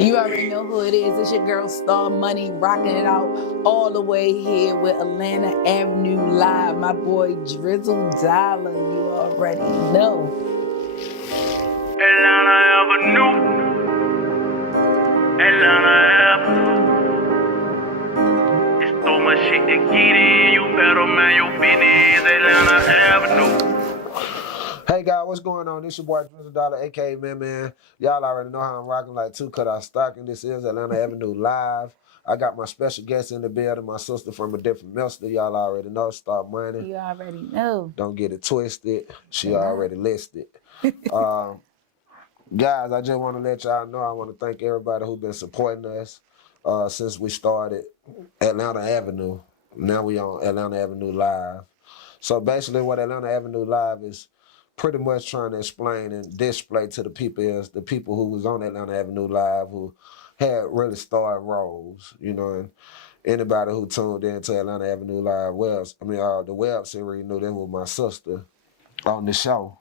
You already know who it is. It's your girl Star Money rocking it out all the way here with Atlanta Avenue Live. My boy Drizzle Dollar. You already know. Atlanta Avenue. Atlanta Avenue. It's so much shit to get in. You better mind your business. Atlanta Avenue. Hey guys, what's going on? This your boy Drizzle Dollar, aka Man. Y'all already know how I'm rocking like 2 cut out stocking. This is Atlanta Avenue Live. I got my special guest in the building, my sister from a different mister. Y'all already know, Star Money. You already know. Don't get it twisted. She already listed. Guys, I just want to let y'all know, I want to thank everybody who's been supporting us since we started Atlanta Avenue. Now we on Atlanta Avenue Live. So basically what Atlanta Avenue Live is pretty much trying to explain and display to the people is the people who was on Atlanta Avenue Live who had really starred roles, you know, and anybody who tuned into Atlanta Avenue Live the web series knew that was my sister on the show.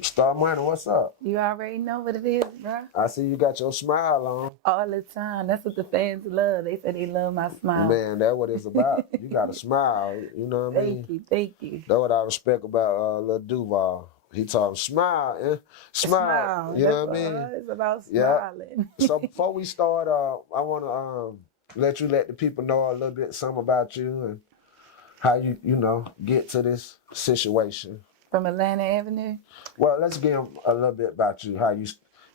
Star Money, what's up? You already know what it is, bro. I see you got your smile on. All the time. That's what the fans love. They say they love my smile. Man, that's what it's about. You got a smile, you know what I mean? Thank you. That's what I respect about Lil Duval. He told him, smile, smile. You know what I mean? It's about smiling. Yeah. So before we start, I want to let the people know a little bit something about you and how you get to this situation. From Atlanta Avenue? Well, let's get them a little bit about you, how you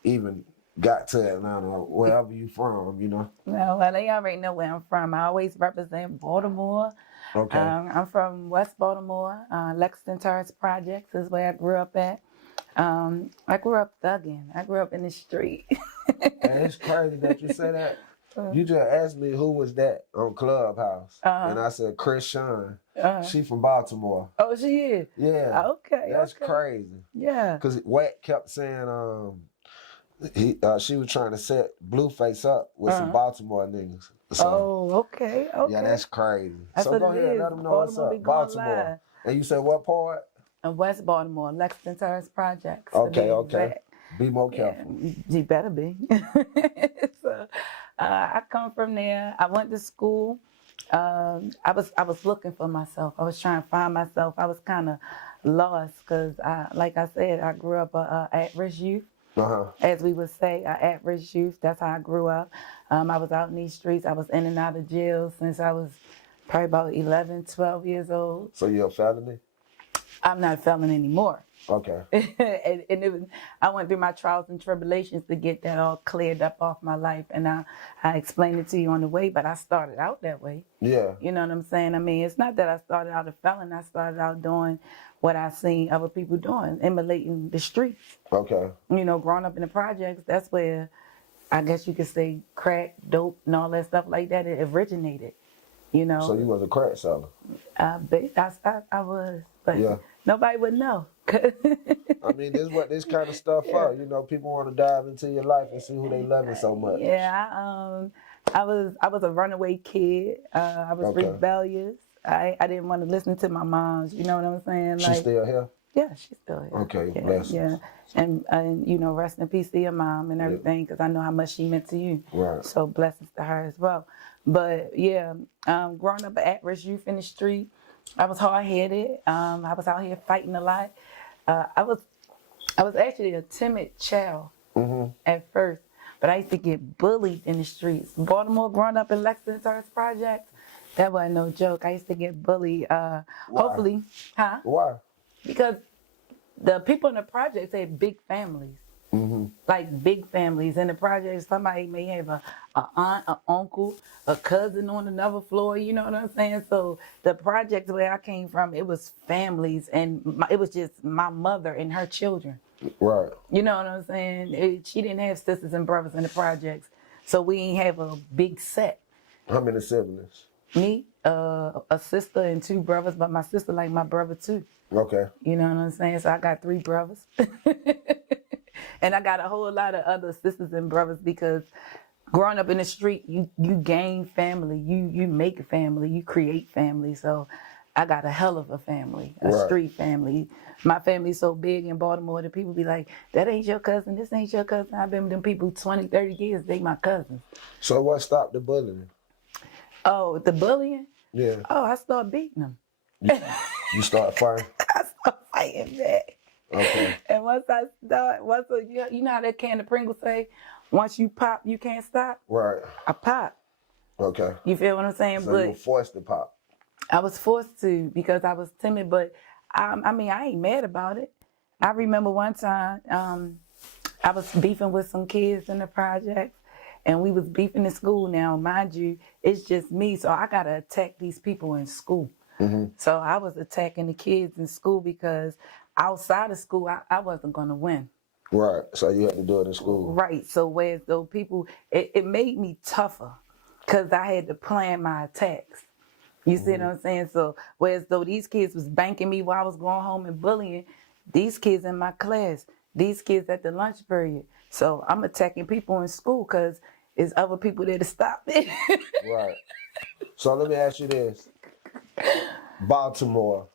even got to Atlanta, wherever you from, you know? Well, they already know where I'm from. I always represent Baltimore. Okay. I'm from West Baltimore. Lexington Terrace Projects is where I grew up at. I grew up thugging. I grew up in the street. And it's crazy that you say that. You just asked me who was that on Clubhouse. And I said, Chris Sean. She from Baltimore. Oh, she is? Yeah. Okay. That's crazy. Yeah. Because Watt kept saying she was trying to set Blueface up with some Baltimore niggas. So, okay. Yeah, that's crazy. That's so go ahead, let them know what's up. Baltimore. Live. And you said what part? West Baltimore, Lexington Terrace Projects. Okay. Be more careful. You better be. So, I come from there. I went to school. I was looking for myself. I was trying to find myself. I was kind of lost because, like I said, I grew up at-risk youth. As we would say, at-risk youth. That's how I grew up. I was out in these streets. I was in and out of jail since I was probably about 11, 12 years old. So you're a felony? I'm not a felon anymore. Okay. I went through my trials and tribulations to get that all cleared up off my life. And I explained it to you on the way, but I started out that way. Yeah. You know what I'm saying? I mean, it's not that I started out a felon. I started out doing what I seen other people doing, emulating the streets. Okay. You know, growing up in the projects, that's where I guess you could say crack, dope, and all that stuff like that, it originated. You know. So you was a crack seller? I was, but yeah. Nobody would know. I mean, this is what this kind of stuff are. You know, people want to dive into your life and see who they loving so much. Yeah, I was a runaway kid. I was rebellious. I didn't want to listen to my moms. You know what I'm saying? She's still here? Yeah, she's still here. Okay, yeah, blessings. Yeah, and you know, rest in peace to your mom and everything, because I know how much she meant to you. Right. So blessings to her as well. But yeah, growing up at-risk youth in the street, I was hard-headed. I was out here fighting a lot. I was actually a timid child at first, but I used to get bullied in the streets. Baltimore, growing up in Lexington Terrace Projects, that wasn't no joke. I used to get bullied. Why? Hopefully, huh? Why? Because the people in the projects had big families. Like big families in the projects. Somebody may have a aunt, an uncle, a cousin on another floor. You know what I'm saying? So the projects where I came from, it was families, and it was just my mother and her children. Right. You know what I'm saying? She didn't have sisters and brothers in the projects, so we didn't have a big set. How many siblings? Me, a sister and 2 brothers, but my sister like my brother too. Okay. You know what I'm saying? So I got 3 brothers. And I got a whole lot of other sisters and brothers because growing up in the street, you gain family, you make a family, you create family. So I got a hell of a family, a Right. street family. My family's so big in Baltimore that people be like, that ain't your cousin, this ain't your cousin. I've been with them people 20, 30 years, they my cousins. So what stopped the bullying? Oh, the bullying? Yeah. Oh, I started beating them. You start fighting? I started fighting back. Okay. And you know how that can of Pringles say, once you pop, you can't stop? Right. I pop. Okay. You feel what I'm saying? So But you were forced to pop. I was forced to because I was timid, but I mean, I ain't mad about it. I remember one time I was beefing with some kids in the projects, and we was beefing in school. Now, mind you, it's just me, so I got to attack these people in school. Mm-hmm. So I was attacking the kids in school because outside of school, I wasn't going to win. Right. So you had to do it in school. Right. So whereas though people, it made me tougher because I had to plan my attacks. You see what I'm saying? So whereas though these kids was banking me while I was going home and bullying, these kids in my class, these kids at the lunch period. So I'm attacking people in school because there's other people there to stop it. Right. So let me ask you this. Baltimore.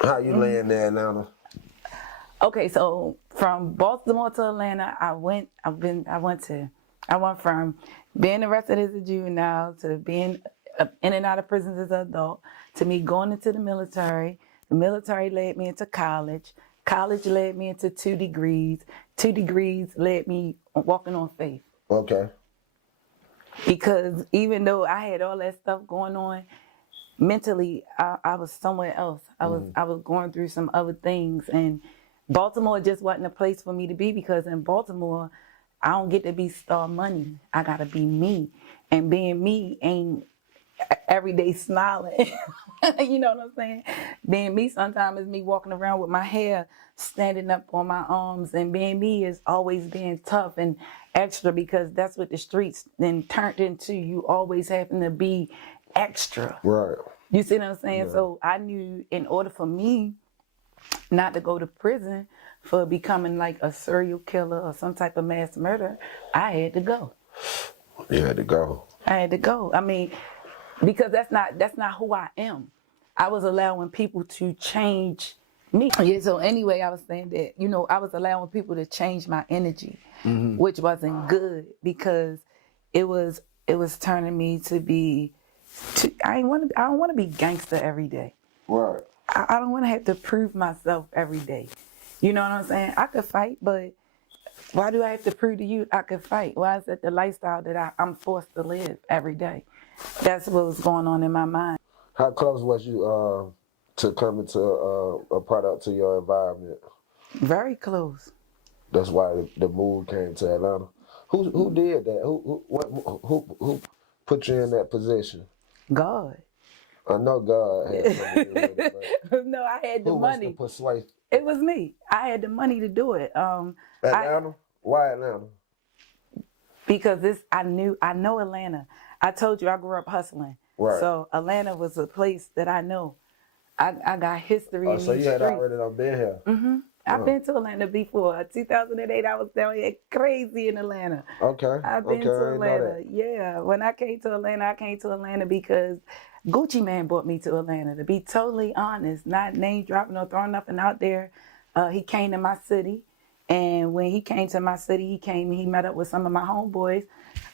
How you laying there, Atlanta? Okay, so from Baltimore to Atlanta, I went from being arrested as a juvenile to being in and out of prisons as an adult to me going into the military. The military led me into college. College led me into 2 degrees. 2 degrees led me walking on faith. Okay. Because even though I had all that stuff going on, mentally I was somewhere else. I was going through some other things, and Baltimore just wasn't a place for me to be because in Baltimore, I don't get to be star money. I gotta be me, and being me ain't every day smiling. You know what I'm saying? Being me sometimes is me walking around with my hair standing up on my arms, and being me is always being tough and extra because that's what the streets then turned into. You always having to be extra. Right. You see what I'm saying? Yeah. So I knew in order for me not to go to prison for becoming like a serial killer or some type of mass murder, I had to go. You had to go. I had to go. I mean, because that's not who I am. I was allowing people to change me. Yeah, so anyway, I was saying that, I was allowing people to change my energy, which wasn't good because it was turning me to be I don't want to be gangster every day. Right. I don't want to have to prove myself every day. You know what I'm saying? I could fight, but why do I have to prove to you I could fight? Why is that the lifestyle that I'm forced to live every day? That's what was going on in my mind. How close was you to coming to a product to your environment? Very close. That's why the move came to Atlanta. Who did that? Who put you in that position? God. I know God had something to do with it. No, I had the Who money. was the persuasive? It was me. I had the money to do it. Atlanta? Why Atlanta? Because I know Atlanta. I told you I grew up hustling. Right. So Atlanta was a place that I know. I got history in these So you had streets. already done been here. I've been to Atlanta before. 2008, I was down here crazy in Atlanta. Okay. I've been to I didn't know Atlanta. that. Yeah. When I came to Atlanta because Gucci Mane brought me to Atlanta. To be totally honest, not name dropping or throwing nothing out there. He came to my city. And when he came to my city, he met up with some of my homeboys.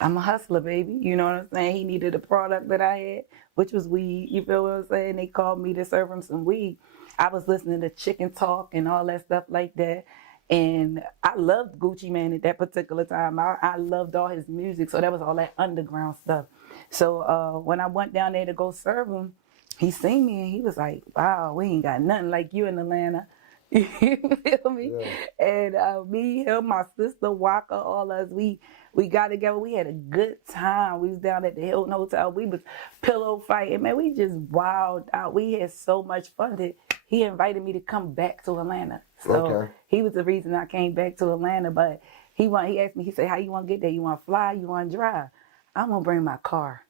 I'm a hustler, baby. You know what I'm saying? He needed a product that I had, which was weed. You feel what I'm saying? They called me to serve him some weed. I was listening to Chicken Talk and all that stuff like that. And I loved Gucci Mane at that particular time. I loved all his music. So that was all that underground stuff. So when I went down there to go serve him, he seen me and he was like, wow, we ain't got nothing like you in Atlanta. You feel me? Yeah. And me, him, my sister, Waka, all us, we got together. We had a good time. We was down at the Hilton Hotel. We was pillow fighting. Man, we just wilded out. We had so much fun that he invited me to come back to Atlanta. So he was the reason I came back to Atlanta. But he asked me, he said, how you want to get there? You want to fly? You want to drive? I'm going to bring my car.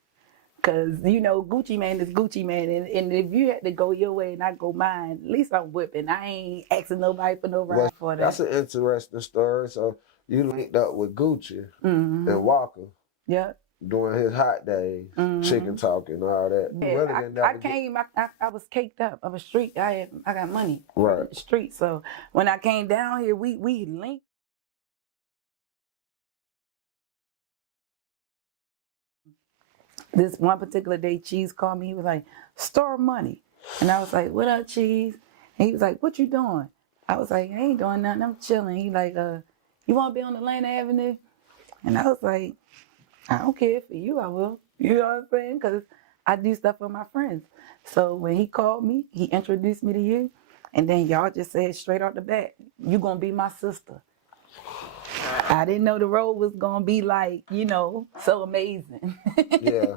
Because, Gucci Mane is Gucci Mane. And if you had to go your way and I go mine, at least I'm whipping. I ain't asking nobody for no ride for that. That's an interesting story. So you linked up with Gucci and Walker. Yeah. during his hot days, chicken talk and all that. Yeah, Really didn't never I came. I was caked up. I was street. I got money Right. from the street. So when I came down here, we linked. This one particular day, Cheese called me. He was like, "Store money," and I was like, "What up, Cheese?" And he was like, "What you doing?" I was like, "I ain't doing nothing. I'm chilling." He like, "You want to be on Atlanta Avenue?" And I was like, "I don't care for you. I will." You know what I'm saying? Because I do stuff for my friends. So when he called me, he introduced me to you, and then y'all just said straight out the bat, "You gonna be my sister." I didn't know the road was gonna be like, so amazing. Yeah.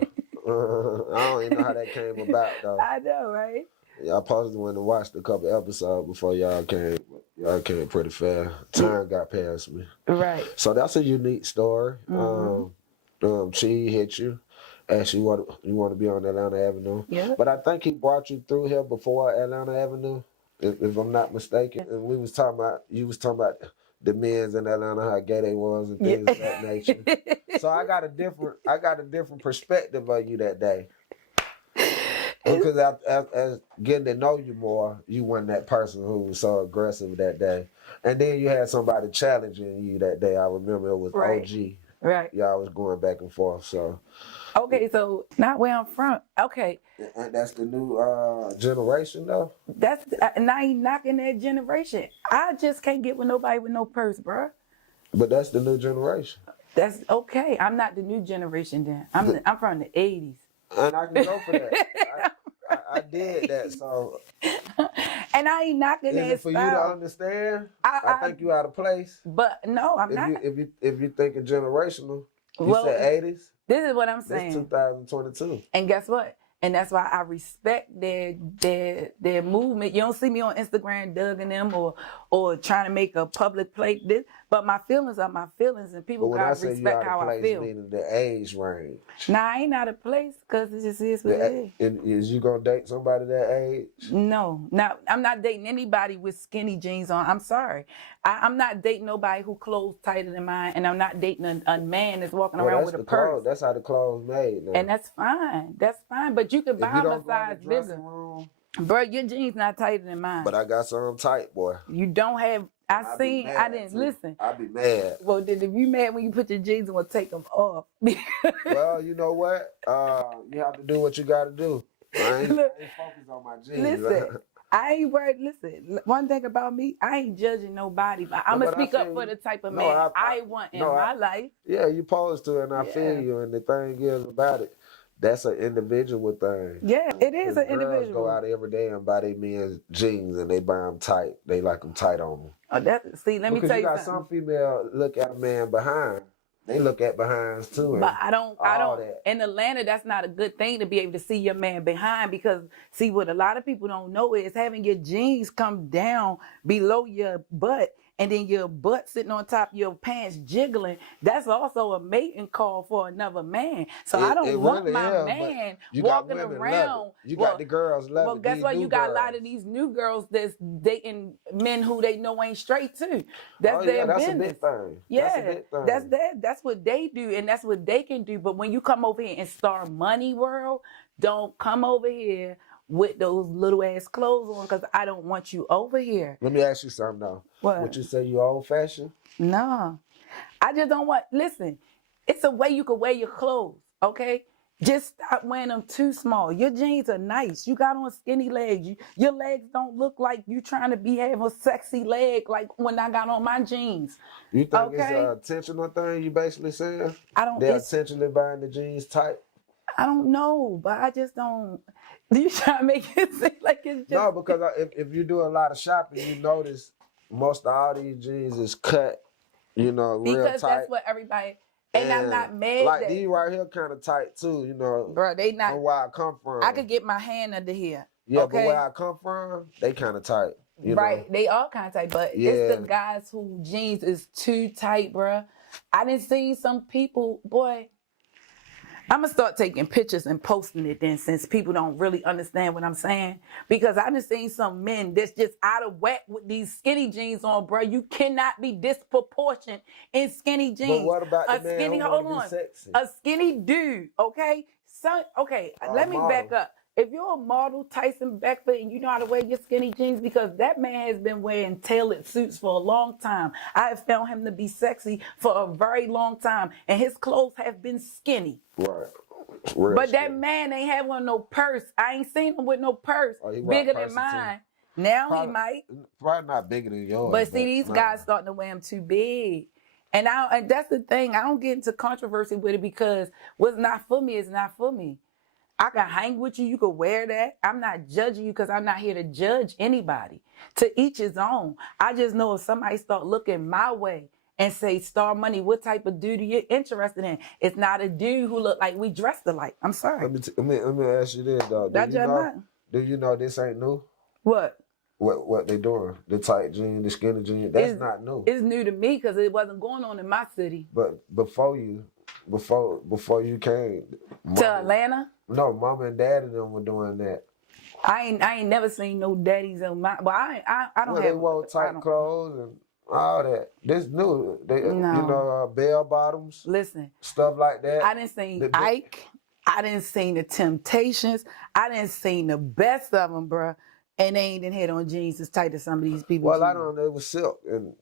I don't even know how that came about though. I know, right? Y'all supposed to went and watched a couple episodes before y'all came. Y'all came pretty fast. Time got past me. Right. So that's a unique story. Chi hit you, asked you want to be on Atlanta Avenue. Yeah. But I think he brought you through here before Atlanta Avenue, if I'm not mistaken. And you was talking about the men's in Atlanta, how gay they was and things of that nature. So I got a different perspective of you that day. Because as getting to know you more, you weren't that person who was so aggressive that day. And then you had somebody challenging you that day. I remember it was Right. OG. Right. Y'all was going back and forth. So Okay, so not where I'm from. Okay. and that's the new generation though. And I ain't knocking that generation. I just can't get with nobody with no purse, bruh. But that's the new generation. That's okay. I'm not the new generation then. I'm from the 80s. And I can go for that. I did that. So And I ain't knocking is that it for style. you to understand? I think you out of place. But no, I'm not. If you thinking generational, you Well, said 80s. This is what I'm That's saying. 2022. And guess what? And that's why I respect their movement. You don't see me on Instagram dugging them or trying to make a public play. But my feelings are my feelings, and people gotta respect how I feel. Meaning the age range. Nah, I ain't out of place because it just is what it is. Is you gonna date somebody that age? No, I'm not dating anybody with skinny jeans on. I'm sorry. I'm not dating nobody who clothes tighter than mine, and I'm not dating a man that's walking around with a purse. That's how the clothes made. Now. And that's fine. That's fine. But you can buy them a size bigger. Bro, your jeans not tighter than mine. But I got some tight, boy. You don't have. I didn't listen. I'd be mad. Well, then if you mad when you put your jeans on, we'll take them off. Well, you know what? You have to do what you got to do. I ain't focused on my jeans. Listen, I ain't worried. Listen, one thing about me, I ain't judging nobody, but I'm going to speak up for the type of man I want in my life. Yeah, you supposed to, and I feel you. And the thing is about it, that's an individual thing. Yeah, it is an individual. Girls go out every day and buy their men's jeans, and they buy them tight. They like them tight on them. Oh, let me tell you something. Because you got some female look at a man behind. They look at behinds too. But I don't. In Atlanta, that's not a good thing to be able to see your man behind, because see, what a lot of people don't know is having your jeans come down below your butt and then your butt sitting on top of your pants jiggling. That's also a mating call for another man. So I don't want my man walking around. You got the girls love it. Well, guess what? You got a lot of these new girls that's dating men who they know ain't straight too. That's their business. That's a big thing. Yeah, that's what they do, and that's what they can do. But when you come over here and start money world, don't come over here with those little ass clothes on, because I don't want you over here. Let me ask you something though. What? Would you say you old fashioned? No. I just don't want, listen, it's a way you can wear your clothes, okay? Just stop wearing them too small. Your jeans are nice. You got on skinny legs. Your legs don't look like you trying to have a sexy leg like when I got on my jeans. You think it's an intentional thing you basically saying? They're intentionally buying the jeans tight? I don't know, but I just don't. You trying to make it seem like it's just... No, because if you do a lot of shopping, you notice most of all these jeans is cut, real tight. Because that's what everybody... And I'm not mad like these right here kind of tight too, Bro, they not... From where I come from. I could get my hand under here. Yeah, but where I come from, they kind of tight. Right, they all kind of tight, but it's the guys who jeans is too tight, bro. I didn't see some people, boy... I'm gonna start taking pictures and posting it then, since people don't really understand what I'm saying. Because I done seen some men that's just out of whack with these skinny jeans on, bro. You cannot be disproportionate in skinny jeans. But what about the a man skinny? who Hold wanna be on, sexy? a skinny dude. Okay, son. Okay, let me back up. If you're a model, Tyson Beckford, and you know how to wear your skinny jeans, because that man has been wearing tailored suits for a long time. I have found him to be sexy for a very long time, and his clothes have been skinny. Right. But that man ain't have one no purse. I ain't seen him with no purse bigger than mine. Now he might. Probably not bigger than yours. But see, these guys starting to wear them too big. And that's the thing. I don't get into controversy with it, because what's not for me is not for me. I can hang with you. You can wear that. I'm not judging you, because I'm not here to judge anybody. To each his own. I just know if somebody start looking my way and say, Star Money, what type of dude are you interested in? It's not a dude who look like we dressed alike. I'm sorry. Let me ask you this, though. Do you know this ain't new? What? What they doing? The tight jeans, the skinny jeans. That's not new. It's new to me, because it wasn't going on in my city. But before you came to Atlanta. No, mom and dad and them were doing that. I ain't never seen no daddies on my. But I don't have. They wore tight clothes and all that. This new. They you know bell bottoms. Listen. Stuff like that. I didn't see Ike. I didn't see the Temptations. I didn't see the best of them, bruh. And they ain't had on jeans as tight as some of these people. Well, I don't know. It was silk, and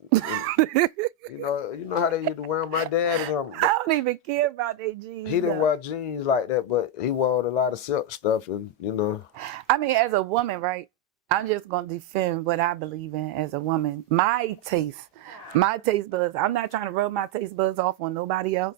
you know how they used to wear them. My dad and them. I don't even care about their jeans. He didn't wear jeans like that, but he wore a lot of silk stuff, and you know. I mean, as a woman, right? I'm just gonna defend what I believe in as a woman. My taste buds. I'm not trying to rub my taste buds off on nobody else.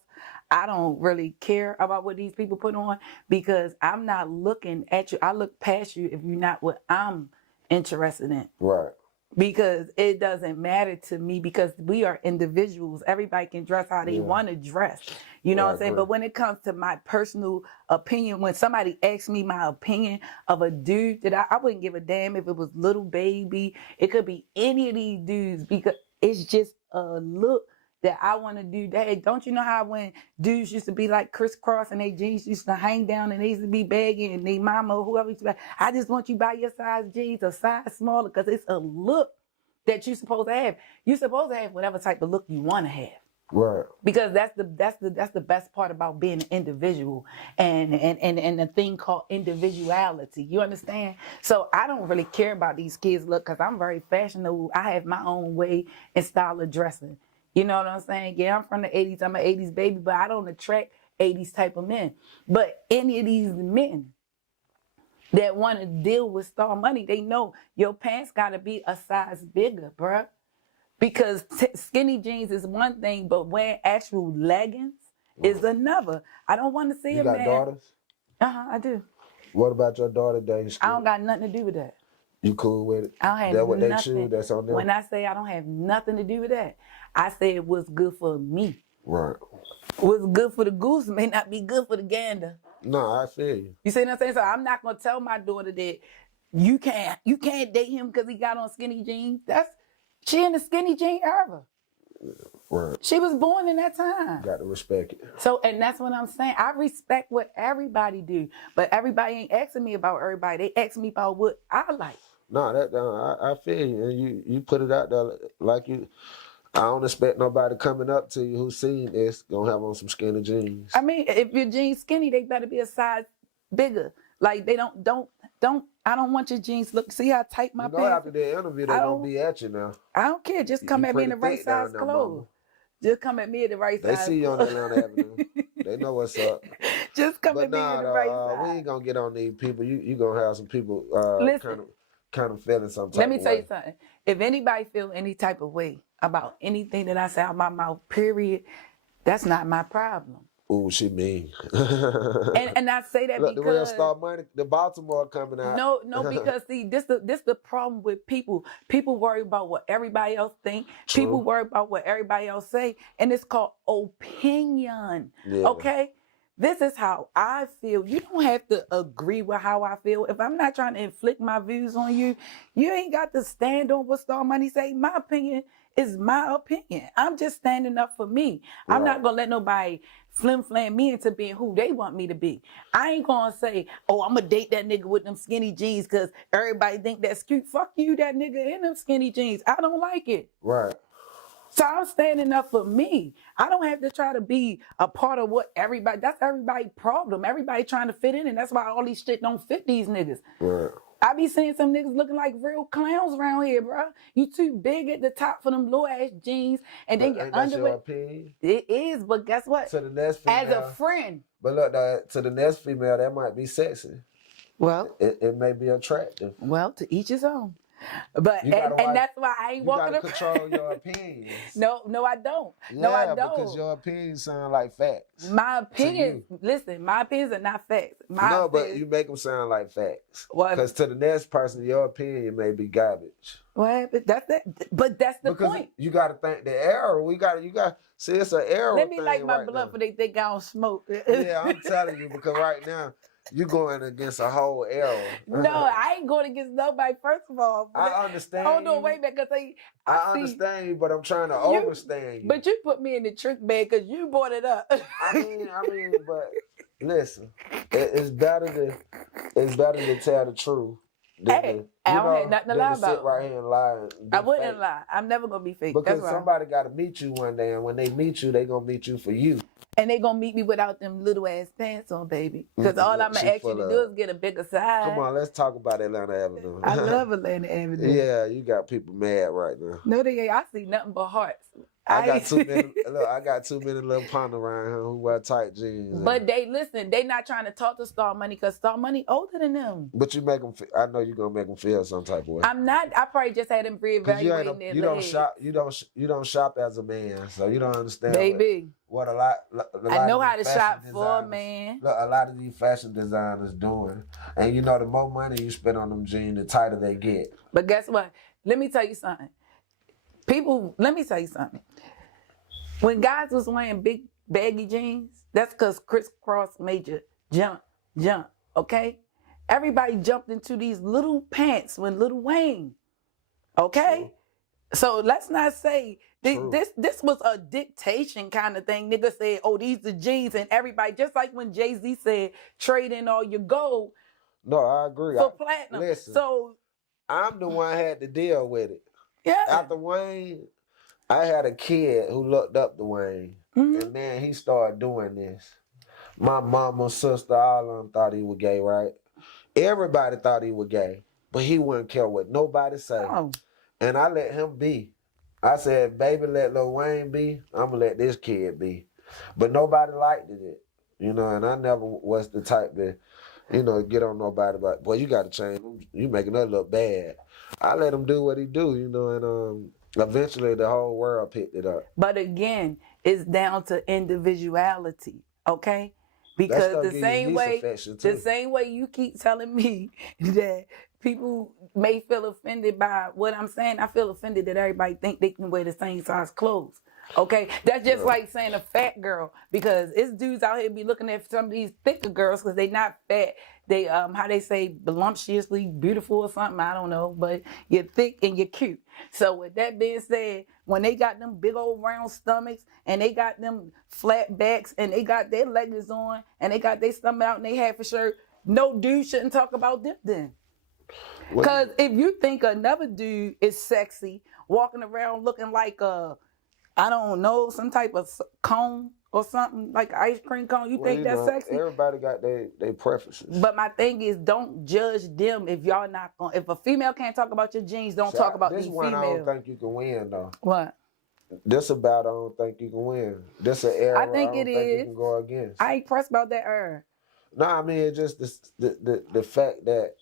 I don't really care about what these people put on, because I'm not looking at you. I look past you if you're not what I'm interested in. Right. Because it doesn't matter to me, because we are individuals. Everybody can dress how they want to dress. You know what I'm saying? But when it comes to my personal opinion, when somebody asks me my opinion of a dude, that I wouldn't give a damn if it was Little Baby. It could be any of these dudes, because it's just a look that I want to do. That don't you know how when dudes used to be like crisscross and their jeans used to hang down and they used to be baggy, and they mama or whoever used to be like, I just want you by your size jeans a size smaller, because it's a look that you're supposed to have. You're supposed to have whatever type of look you want to have. Right. Because that's the best part about being an individual and the thing called individuality. You understand? So I don't really care about these kids' look, because I'm very fashionable. I have my own way and style of dressing. You know what I'm saying? Yeah, I'm from the 80s. I'm an 80s baby, but I don't attract 80s type of men. But any of these men that want to deal with Star Money, they know your pants got to be a size bigger, bruh. Because skinny jeans is one thing, but wearing actual leggings is another. I don't want to see a man. You got daughters? I do. What about your daughter dating school? I don't got nothing to do with that. You cool with it? I don't have that what nothing. They choose? That's on them? When I say I don't have nothing to do with that, I say what's good for me. Right. What's good for the goose may not be good for the gander. No, I feel you. You see what I'm saying? So I'm not gonna tell my daughter that you can't date him because he got on skinny jeans. She in the skinny jean era. Right. She was born in that time. Got to respect it. So, and that's what I'm saying. I respect what everybody do, but everybody ain't asking me about everybody. They ask me about what I like. No, I feel you, and you put it out there like you. I don't expect nobody coming up to you who's seen this gonna have on some skinny jeans. I mean, if your jeans skinny, they better be a size bigger. Like they don't. I don't want your jeans look. See how tight my pants. After the interview, they gonna be at you now. I don't care. Just come at me in the right size clothes. Just come at me in the right size. They see you on Atlanta Avenue. They know what's up. Just come at me in the right size. We ain't gonna get on these people. You gonna have some people kind of feeling some type of way. Let me tell you something. If anybody feel any type of way about anything that I say out my mouth, period, that's not my problem. Ooh, she mean. and I say that Look, because the real Star Money, the Baltimore coming out. No, because see, this the problem with people. People worry about what everybody else think. True. People worry about what everybody else say, and it's called opinion. Yeah. Okay? This is how I feel. You don't have to agree with how I feel. If I'm not trying to inflict my views on you, you ain't got to stand on what Star Money say. My opinion is my opinion. I'm just standing up for me. I'm not gonna let nobody flim-flam me into being who they want me to be. I ain't gonna say, oh, I'm gonna date that nigga with them skinny jeans because everybody think that's cute. Fuck you, that nigga in them skinny jeans. I don't like it. Right. So I'm standing up for me. I don't have to try to be a part of what that's everybody's problem. Everybody trying to fit in, and that's why all these shit don't fit these niggas. Right. I be seeing some niggas looking like real clowns around here, bro. You too big at the top for them little ass jeans, and then your underwear. Opinion? It is, but guess what? To the next female, as a friend. But look, to the next female, that might be sexy. Well, it may be attractive. Well, to each his own. But and that's why I ain't walking. You gotta control your opinions. No, I don't. Yeah, no, I don't. Because your opinions sound like facts. My opinions, listen, my opinions are not facts. But you make them sound like facts. Because to the next person, your opinion may be garbage. Well, but that's the point. You got to think the error. See, it's an error. Let me light my right blunt now. for they think I don't smoke. Yeah, I'm telling you, because right now, you're going against a whole era. No, I ain't going against nobody, first of all. I understand. Hold on, wait a minute, because I understand you, but I'm trying to overstand you. But you put me in the trick bag because you brought it up. I mean, but listen, it's better to tell the truth. Hey, I don't have nothing to lie about. Sit right here and lie. I wouldn't lie. I'm never gonna be fake. Because somebody got to meet you one day, and when they meet you, they gonna meet you for you. And they gonna meet me without them little ass pants on, baby. Because all I'm gonna ask you to do is get a bigger size. Come on, let's talk about Atlanta Avenue. I love Atlanta Avenue. Yeah, you got people mad right now. No, they ain't. I see nothing but hearts. I got too many little pun around here who wear tight jeans. But they not trying to talk to Star Money because Star Money older than them. But you make them. I know you're gonna make them feel some type of way. I'm not. I probably just had them reevaluating their You don't shop. You don't shop as a man, so you don't understand. Baby, what a lot I know how to shop designers, for a man. Look, a lot of these fashion designers doing, and you know, the more money you spend on them jeans, the tighter they get. But guess what? Let me tell you something. Let me tell you something. When guys was wearing big baggy jeans, that's because crisscross made you jump, okay? Everybody jumped into these little pants when Lil Wayne, okay? True. So let's not say this was a dictation kind of thing. Nigga said, oh, these are jeans, and everybody, just like when Jay-Z said, trade in all your gold. No, I agree. For platinum. Listen, so I'm the one had to deal with it. Yeah. After Wayne, I had a kid who looked up to Wayne, and then he started doing this. My mama, sister, all of them thought he was gay, right? Everybody thought he was gay, but he wouldn't care what nobody said. Oh. And I let him be. I said, baby, let Lil Wayne be. I'm going to let this kid be. But nobody liked it, you know, and I never was the type to, you know, get on nobody about, boy, you got to change. You making her look bad. I let him do what he do, you know, and eventually the whole world picked it up. But again, it's down to individuality, okay? Because the same way you keep telling me that people may feel offended by what I'm saying, I feel offended that everybody think they can wear the same size clothes. Okay, that's just like saying a fat girl, because it's dudes out here be looking at some of these thicker girls because they not fat. They how they say voluptuously beautiful or something, I don't know, but you're thick and you're cute. So with that being said, when they got them big old round stomachs and they got them flat backs and they got their leggings on and they got their stomach out and they half a shirt, no dude shouldn't talk about them then. Because if you think another dude is sexy, walking around looking like I don't know, some type of cone or something, like an ice cream cone, you think that's sexy? Everybody got their preferences. But my thing is, don't judge them if y'all not going. If a female can't talk about your jeans, don't talk about these females. This one I don't think you can win, though. What? This about I don't think you can win. This an era I think it is. You can go against. I ain't pressed about that era. No, I mean, it's just the fact that.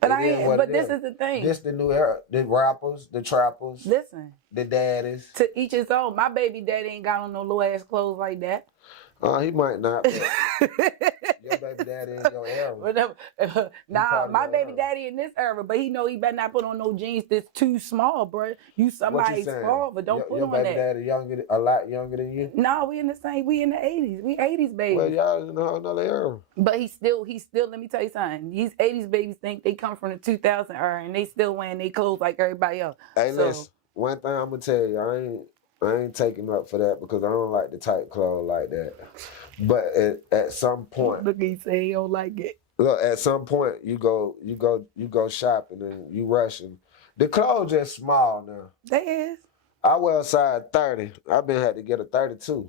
But this is the thing. This the new era. The rappers, the trappers. Listen. The daddies. To each his own. My baby daddy ain't got on no little ass clothes like that. He might not. Your baby daddy in your era. Nah, my baby daddy in this era, but he know he better not put on no jeans that's too small, bro. You somebody's father, don't put on that. Your baby daddy a lot younger than you? No, we in the 80s. We 80s babies. Well, y'all in another era. But he still, let me tell you something. These 80s babies think they come from the 2000 era and they still wearing their clothes like everybody else. Hey, listen, one thing I'm gonna tell you, I ain't taking up for that because I don't like the tight clothes like that. But at some point, Look, he say he don't like it. look, at some point you go shopping and you rushing. The clothes just small now. They is. I wear a size 30. I've been had to get a 32.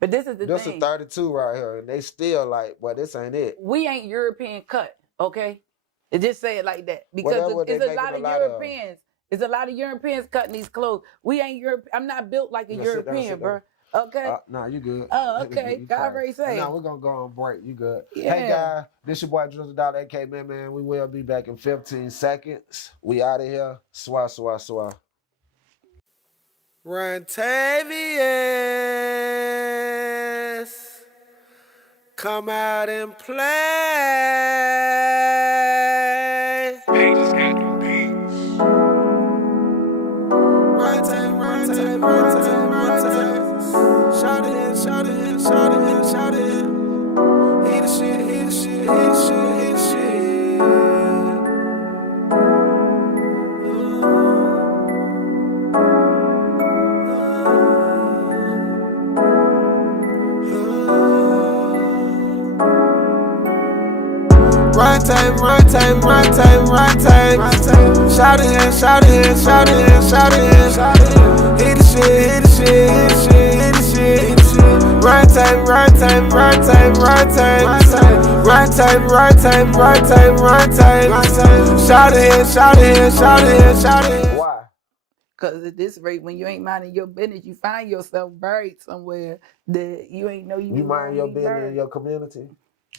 But this is the This thing. is 32 right here, and they still like, well, this ain't it. We ain't European cut, okay? It just say it like that because Whatever it's they a lot making of a lot of. Europeans. It's a lot of Europeans cutting these clothes. We ain't Europe. I'm not built like a Yeah, sit down, European, sit bro. down. Okay. Nah, you good. Oh, okay. You God quiet. already say. Nah, we're gonna go on break. You good. Yeah. Hey guys, this your boy Drizzle, aka man. We will be back in 15 seconds. We out of here. Swah, swah, swah. Rontavious, come out and play. Pages got the beats. Run time, run time, run time, run time. Shout it in, shout it in, shout it in, shout it in. He the shit, he the shit, he the shit, he the shit. Run time, run time, run time, run time. Shout it in, shout it in, shout it in, shout it in. He the shit, he the shit, he the shit, he the shit, he the shit. Run time, run time, run time, run time. Run time, run time, run time, run time. Shout it in, shout it in, shout it in, shout it in. Why? Because at this rate, when you ain't minding your business, you find yourself buried somewhere that you ain't know you You was mind your gonna be business buried. in your community?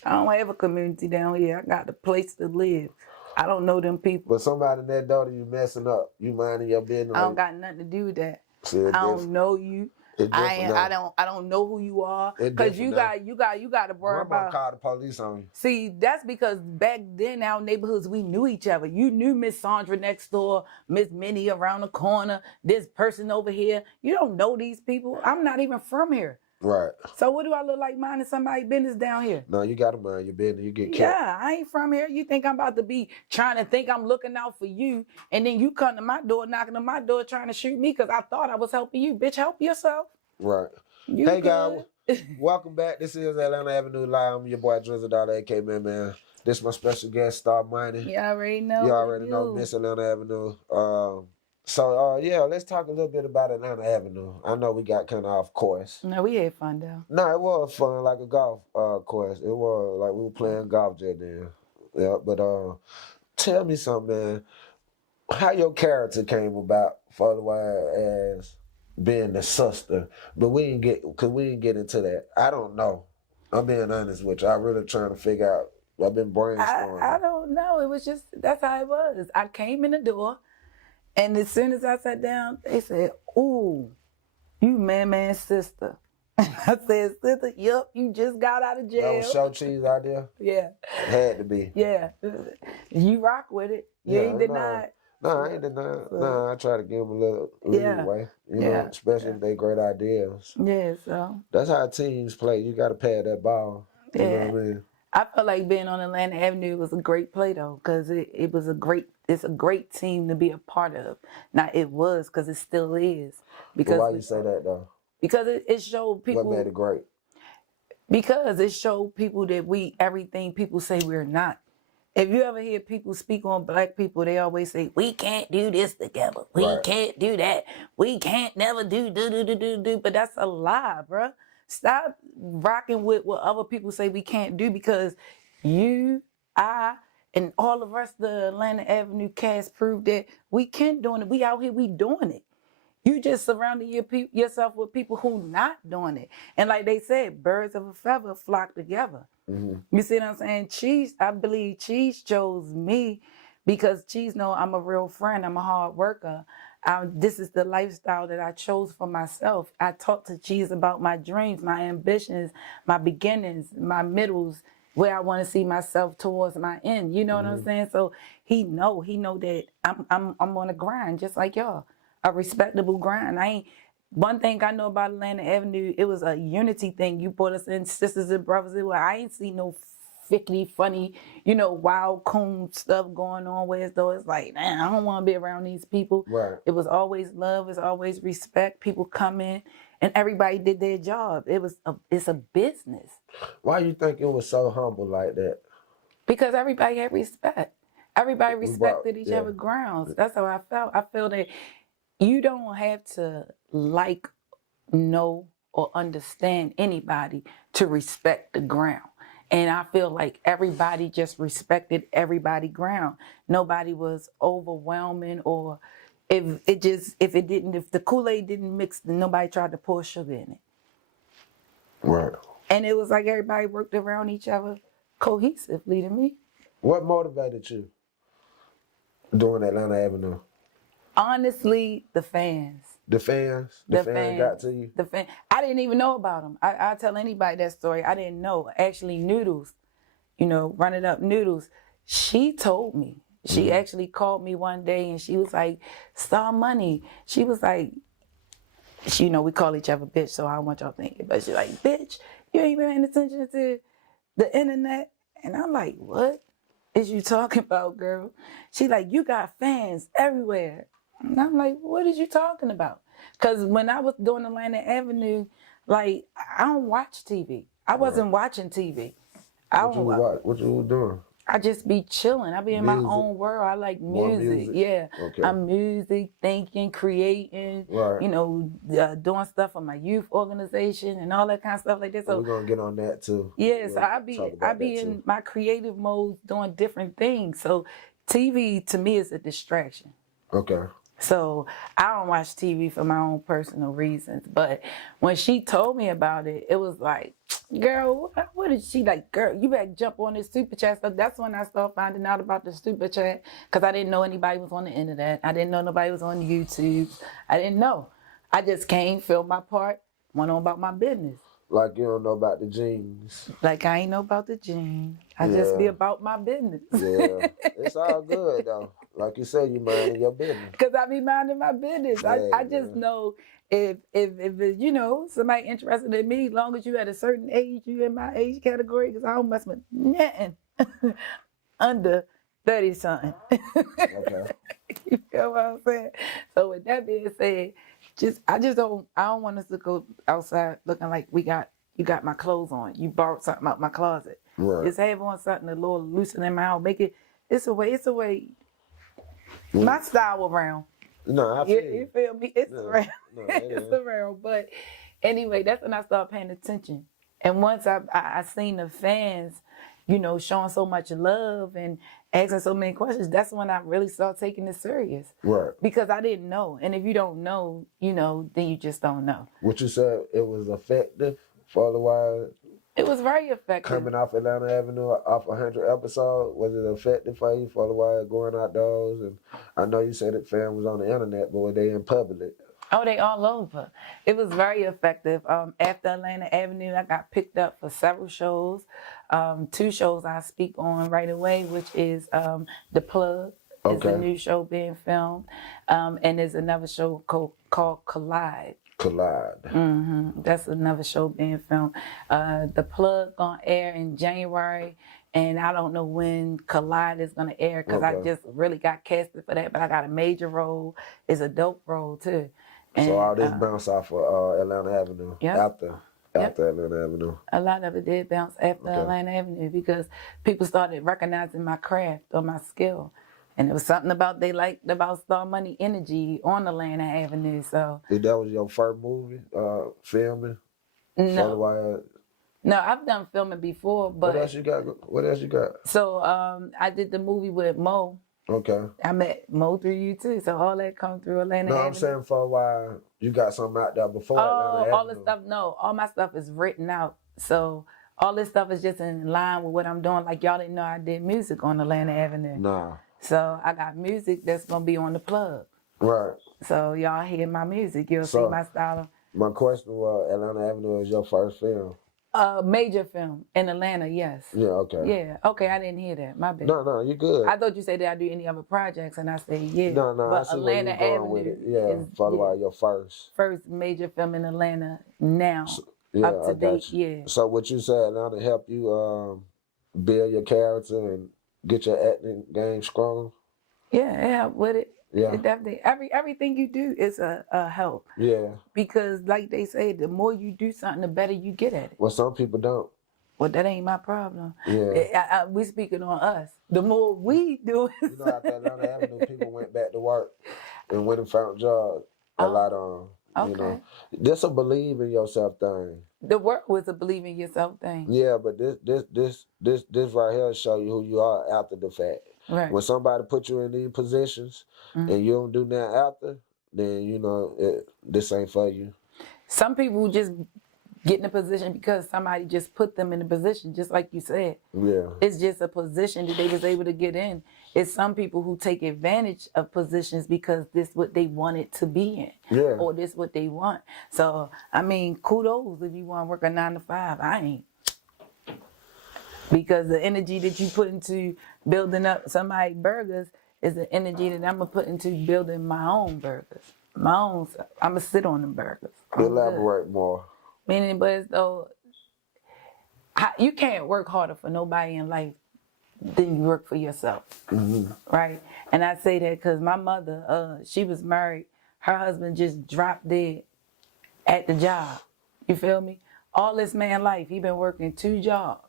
I don't have a community down here. I got a place to live. I don't know them people. But somebody that daughter you messing up, you minding your business. I don't got nothing to do with that. See, I don't know you. I don't know who you are. Because you got to worry Grandma about. called the police on you. See, that's because back then in our neighborhoods we knew each other. You knew Miss Sandra next door, Miss Minnie around the corner, this person over here. You don't know these people. I'm not even from here. Right. So what do I look like minding somebody's business down here? No, you got to mind your business. You get killed. Yeah, I ain't from here. You think I'm about to be trying to think I'm looking out for you, and then you come to my door, knocking on my door, trying to shoot me because I thought I was helping you. Bitch, help yourself. Right. You hey, good. guys. Welcome back. This is Atlanta Avenue Live. I'm your boy Drizzle, aka man. This is my special guest, Star Money. You already know. You already know Miss Atlanta Avenue. Yeah, let's talk a little bit about Atlanta Avenue. I know we got kind of off course. No, we had fun though. No, it was fun, like a golf course. It was like we were playing golf just then. Yeah, but tell me something, man. How your character came about for the way as being the sister, but we didn't get into that. I don't know. I'm being honest with you. I'm really trying to figure out. I've been brainstorming. I don't know. It was just that's how it was. I came in the door. And as soon as I sat down, they said, "Ooh, you man's sister." I said, "Sister, yup, you just got out of jail." That was show cheese out there? Yeah. It had to be. Yeah. You rock with it. You ain't denied. No, I ain't denying. No, I try to give them a little leeway. You know, especially if they great ideas. Yeah, so. That's how teams play. You got to pad that ball. You know what I mean? I felt like being on Atlanta Avenue was a great play though, because it's a great team to be a part of. Now it was, because it still is. Because but why you say that though? Because it showed people. What made it great? Because it showed people that we everything people say we're not. If you ever hear people speak on black people, they always say, "We can't do this together. We can't do that. We can't never do." But that's a lie, bruh. Stop rocking with what other people say we can't do, because you, I, and all of us, the Atlanta Avenue cast, proved that we can do it. We out here, we doing it. You just surrounding yourself with people who not doing it. And like they said, birds of a feather flock together. Mm-hmm. You see what I'm saying? I believe Cheese chose me because Cheese know I'm a real friend. I'm a hard worker. This is the lifestyle that I chose for myself. I talk to Cheese about my dreams, my ambitions, my beginnings, my middles, where I want to see myself towards my end. You know what I'm saying? So he know that I'm on a grind just like y'all. A respectable grind. One thing I know about Atlanta Avenue, it was a unity thing. You brought us in, sisters and brothers. I ain't see no fickly, funny, wild coon stuff going on where as though it's like, man, I don't want to be around these people. Right. It was always love, it's always respect. People come in and everybody did their job. It's a business. Why you think it was so humble like that? Because everybody had respect. Everybody respected each other's grounds. That's how I felt. I feel that you don't have to like, know, or understand anybody to respect the ground. And I feel like everybody just respected everybody's ground. Nobody was overwhelming, or if the Kool-Aid didn't mix, then nobody tried to pour sugar in it. Right. And it was like everybody worked around each other cohesively to me. What motivated you doing Atlanta Avenue? Honestly, the fans. The fans? The fans got to you? I didn't even know about them. I tell anybody that story. I didn't know. Actually, Noodles, Running Up Noodles, she told me. She actually called me one day and she was like, Star Money. She was like, we call each other bitch, so I don't want y'all thinking. But she's like, bitch, you ain't paying attention to the internet. And I'm like, what is you talking about, girl? She like, you got fans everywhere. And I'm like, what is you talking about? Because when I was doing Atlanta Avenue, like, I don't watch TV. I wasn't watching TV. What you were doing? I just be chilling. I be in my own world. I like music. Yeah. Okay. I'm music, thinking, creating, doing stuff for my youth organization and all that kind of stuff like that. So we're going to get on that too. Yeah, so I be in my creative mode doing different things. So TV to me is a distraction. Okay. So I don't watch TV for my own personal reasons. But when she told me about it, it was like, girl, what is she like? Girl, you better jump on this super chat stuff. That's when I started finding out about the super chat, because I didn't know anybody was on the internet. I didn't know nobody was on YouTube. I didn't know. I just came, filled my part, went on about my business. Like you don't know about the jeans. Like I ain't know about the jeans. I just be about my business. Yeah, it's all good though. Like you said, you minding your business. Because I be minding my business. Yeah, I just know if somebody interested in me, as long as you at a certain age, you in my age category, because I don't mess with nothing under 30-something. Okay. You feel what I'm saying? So with that being said, I don't want us to go outside looking like you got my clothes on. You borrowed something out my closet. Right. Just have on something a little loosen in my house. Make it, it's a way. My style around. No, I feel you feel me? It's around. No, It's around. But anyway, that's when I started paying attention. And once I seen the fans, showing so much love and asking so many questions, that's when I really started taking it serious. Right. Because I didn't know. And if you don't know, then you just don't know. What you said, it was effective for a while? It was very effective. Coming off Atlanta Avenue, off 100 episodes, was it effective for you for a while going outdoors? And I know you said that fan was on the internet, but were they in public? Oh, they all over. It was very effective. After Atlanta Avenue, I got picked up for several shows. 2 shows I speak on right away, which is The Plug. It's a new show being filmed. And there's another show called Collide. Mm-hmm. That's another show being filmed. The Plug gonna air in January, and I don't know when Collide is gonna air, because I just really got casted for that. But I got a major role. It's a dope role too. And, so all this bounced off of Atlanta Avenue after Atlanta Avenue. A lot of it did bounce after Atlanta Avenue, because people started recognizing my craft or my skill. And it was something they liked about Star Money energy on Atlanta Avenue. So that was your first movie, filming? No. No, I've done filming before, but What else you got? So I did the movie with Mo. Okay. I met Mo through you too. So all that come through Atlanta Avenue. I'm saying for a while you got something out there before Atlanta Avenue. All the stuff. No, all my stuff is written out. So all this stuff is just in line with what I'm doing. Like y'all didn't know I did music on Atlanta Avenue. Nah. So I got music that's gonna be on The Plug. Right. So y'all hear my music, you'll see my style. My question was, Atlanta Avenue is your first film? Major film in Atlanta, yes. Yeah, okay. Yeah, okay, I didn't hear that. My bad. No, you good. I thought you said, did I do any other projects? And I said, yeah. No, but I see Atlanta where you're going Avenue with it. Yeah, for a while, your first. First major film in Atlanta now. Yeah, up to date, yeah. So what you said, Atlanta helped you build your character and get your acting game strong? Yeah, with it. Yeah. It definitely everything you do is a help. Yeah. Because like they say, the more you do something, the better you get at it. Well, some people don't. Well, that ain't my problem. Yeah. We speaking on us. The more we do it. You know, out there Atlanta Avenue, people went back to work and went and found jobs. A lot on. You know, this a believe in yourself thing. The work was a believe in yourself thing. Yeah, but this right here show you who you are after the fact. Right. When somebody put you in these positions and you don't do nothing after, then you know this ain't for you. Some people just get in a position because somebody just put them in a position, just like you said. Yeah. It's just a position that they was able to get in. It's some people who take advantage of positions because this what they wanted to be in. Yeah. Or this what they want. So, I mean, kudos if you want to work a 9 to 5. I ain't. Because the energy that you put into building up somebody's burgers is the energy that I'm going to put into building my own burgers. My own stuff. I'm going to sit on them burgers. Elaborate more. Meaning, but it's though, you can't work harder for nobody in life than you work for yourself. Mm-hmm. Right? And I say that because my mother, she was married. Her husband just dropped dead at the job. You feel me? All this man life, he been working 2 jobs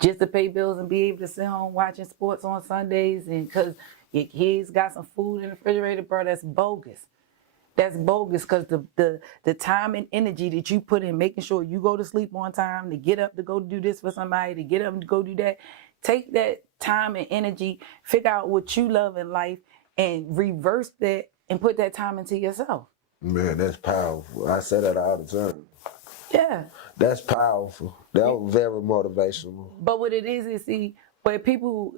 just to pay bills and be able to sit home watching sports on Sundays. And because your kids got some food in the refrigerator, bro, that's bogus. That's bogus because the time and energy that you put in making sure you go to sleep on time, to get up to go do this for somebody, to get up and go do that. Take that time and energy, figure out what you love in life, and reverse that and put that time into yourself. Man, that's powerful. I say that all the time. Yeah. That's powerful. That was very motivational. But what it is see, where people,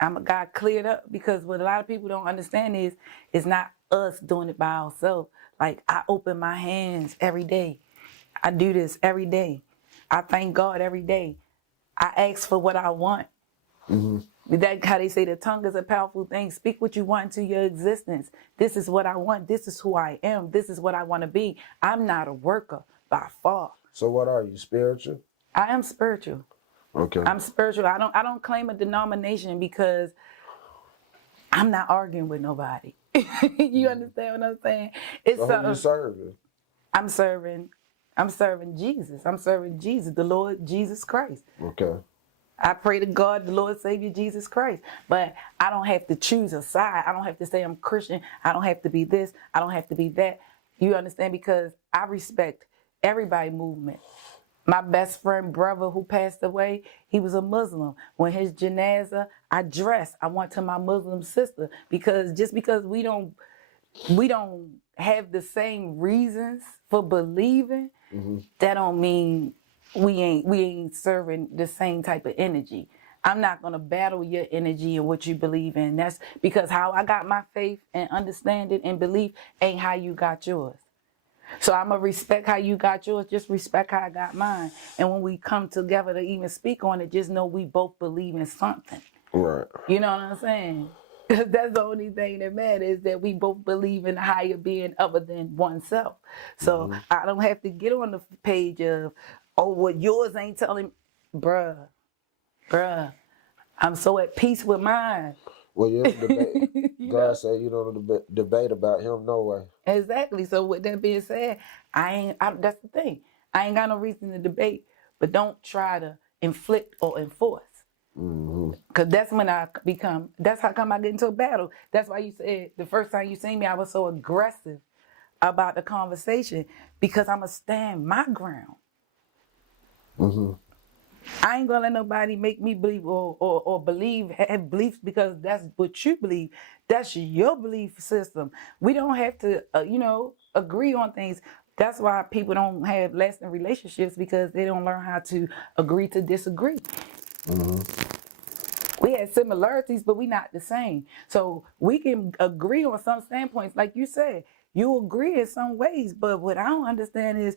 I'm got cleared up because what a lot of people don't understand is it's not us doing it by ourselves. Like, I open my hands every day. I do this every day. I thank God every day. I ask for what I want. Mm-hmm. That's how they say the tongue is a powerful thing. Speak what you want into your existence. This is what I want. This is who I am. This is what I want to be. I'm not a worker by far. So what are you, spiritual? I am spiritual. Okay. I'm spiritual. I don't claim a denomination because I'm not arguing with nobody. You understand what I'm saying? It's so who you serving? I'm serving Jesus. I'm serving Jesus, the Lord Jesus Christ. Okay. I pray to God, the Lord Savior Jesus Christ. But I don't have to choose a side. I don't have to say I'm Christian. I don't have to be this. I don't have to be that. You understand? Because I respect everybody movement. My best friend brother who passed away, he was a Muslim. When his janazah, I dressed. I went to my Muslim sister because just because we don't have the same reasons for believing, that don't mean we ain't serving the same type of energy. I'm not gonna battle your energy and what you believe in. That's because how I got my faith and understanding and belief ain't how you got yours. So I'm going to respect how you got yours, just respect how I got mine. And when we come together to even speak on it, just know we both believe in something. Right. You know what I'm saying? That's the only thing that matters, is that we both believe in a higher being other than oneself. So I don't have to get on the page of, oh, what yours ain't telling, bruh, I'm so at peace with mine. Well, you don't debate. God said you don't debate about him no way. Exactly. So with that being said, that's the thing. I ain't got no reason to debate, but don't try to inflict or enforce. Because that's when that's how come I get into a battle. That's why you said the first time you seen me, I was so aggressive about the conversation because I'm going to stand my ground. I ain't gonna let nobody make me believe or have beliefs because that's what you believe. That's your belief system. We don't have to, agree on things. That's why people don't have lasting relationships because they don't learn how to agree to disagree. We have similarities, but we not the same. So we can agree on some standpoints, like you said. You agree in some ways, but what I don't understand is,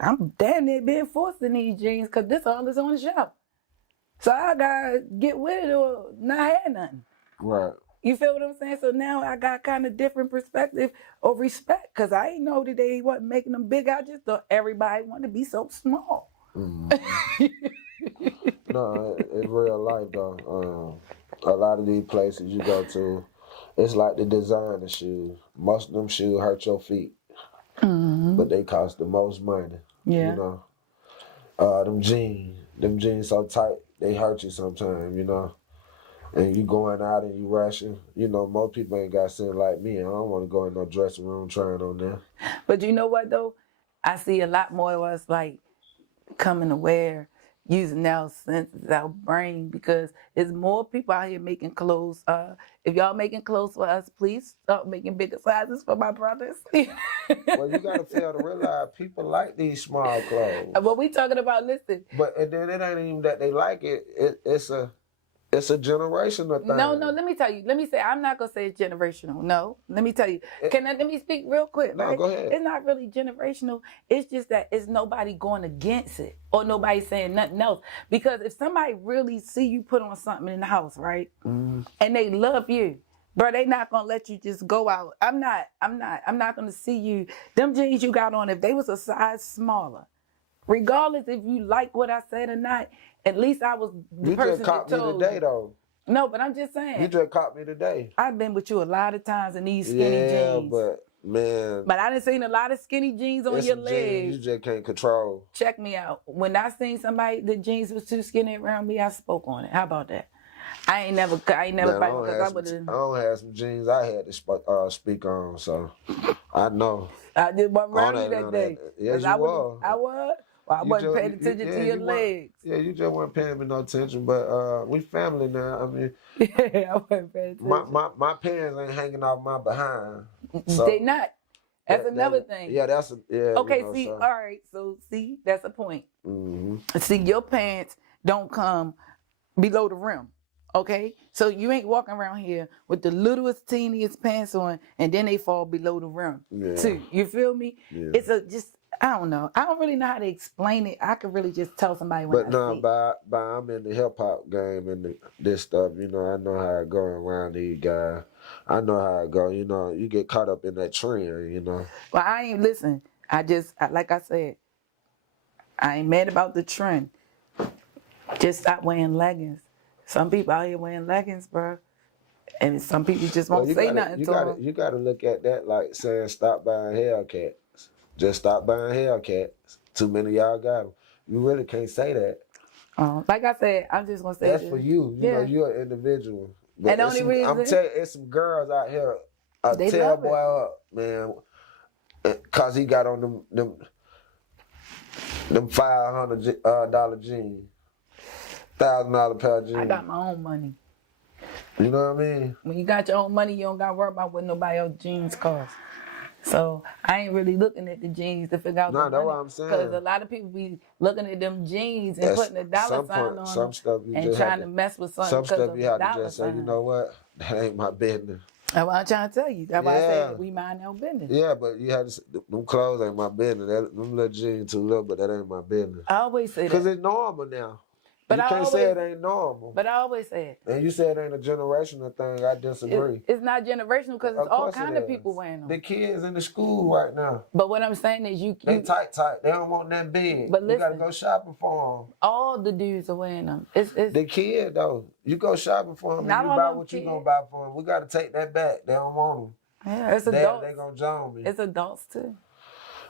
I'm damn near being forced in these jeans because this all is on the show. So I gotta get with it or not have nothing. Right. You feel what I'm saying? So now I got kind of different perspective of respect because I ain't know that they wasn't making them big. I just thought everybody wanted to be so small. No, in real life though, a lot of these places you go to, it's like the designer shoes. Most of them shoes hurt your feet, but they cost the most money. You Yeah. know, them jeans so tight they hurt you sometimes. You know, and you going out and you rushing. You know, most people ain't got something like me. I don't want to go in no dressing room trying on there. But you know what though? I see a lot more of us like coming aware, using our senses, our brain, because there's more people out here making clothes. If y'all making clothes for us, please start making bigger sizes for my brothers. Well, you gotta fail to realize people like these small clothes. What we talking about, listen. But and then it ain't even that they like it. It's a generational thing. No, let me tell you. Let me say, I'm not going to say it's generational. No, let me tell you. Let me speak real quick, No, right? go ahead. It's not really generational. It's just that it's nobody going against it or nobody saying nothing else. Because if somebody really see you put on something in the house, right, and they love you, bro, they not going to let you just go out. I'm not going to see you. Them jeans you got on, if they was a size smaller, regardless if you like what I said or not, at least I was the You person just caught that me told today you. though. No, but I'm just saying. You just caught me today. I've been with you a lot of times in these skinny jeans. But man. But I done seen a lot of skinny jeans on it's your some legs. jeans you just can't control. Check me out. When I seen somebody, the jeans was too skinny around me, I spoke on it. How about that? I ain't never Man, fight because I would I have. don't have some jeans I had to speak on, so I know. I did one around you that day. Yes, you I were. was. Well, I wasn't paying attention to your legs. Yeah, you just weren't paying me no attention, but we family now. I mean, Yeah, I wasn't paying attention. my pants ain't hanging off my behind. So They not. That's another thing. Yeah, Okay, you know, see, so. all right, so see, that's the point. Mm-hmm. See, your pants don't come below the rim. Okay, so you ain't walking around here with the littlest, teeniest pants on, and then they fall below the rim too. You feel me? Yeah. It's I don't know. I don't really know how to explain it. I could really just tell somebody when But I see. by I'm in the hip hop game and this stuff, you know, I know how it go around these guys. I know how it go. You know, you get caught up in that trend, you know. Well, I ain't listen. Like I said, I ain't mad about the trend. Just stop wearing leggings. Some people out here wearing leggings, bro, and some people just won't say nothing to them. You gotta look at that like saying stop buying Hellcats. Just stop buying Hellcats. Too many of y'all got them. You really can't say that. Like I said, I'm just gonna say that's for you. You know, Yeah. you're an individual. But And the only reason I'm telling you, it's some girls out here. They Tear love boy up, man, cause he got on them $500 jeans, $1,000 pair of jeans. I got my own money. You know what I mean? When you got your own money, you don't got to worry about what nobody else's jeans cost. So I ain't really looking at the jeans to figure out the money. That's what I'm saying. Because a lot of people be looking at them jeans and putting a dollar sign on some them stuff you and just trying have to mess with something. Some stuff you have to dollar just say, sign. you know what? That ain't my business. That's what I'm trying to tell you. That's why I Yeah. said we mind our business. Yeah, but you had to say, them clothes ain't my business. Them little jeans too little, but that ain't my business. I always say Because that. it's normal now. But you I can't say always- it ain't normal. But I always say it. And you say it ain't a generational thing. I disagree. It's not generational because it's Of all course kind it of is. people wearing them. The kids in the school right now, But what I'm saying is they tight. They don't want that big. But you gotta listen. go shopping for them. all the dudes are wearing them. It's The kid though, you go shopping for them Not and you all buy them what you kids. gonna buy for them. We gotta take that back. They don't want them. yeah, it's They adults. gonna join me. It's adults too.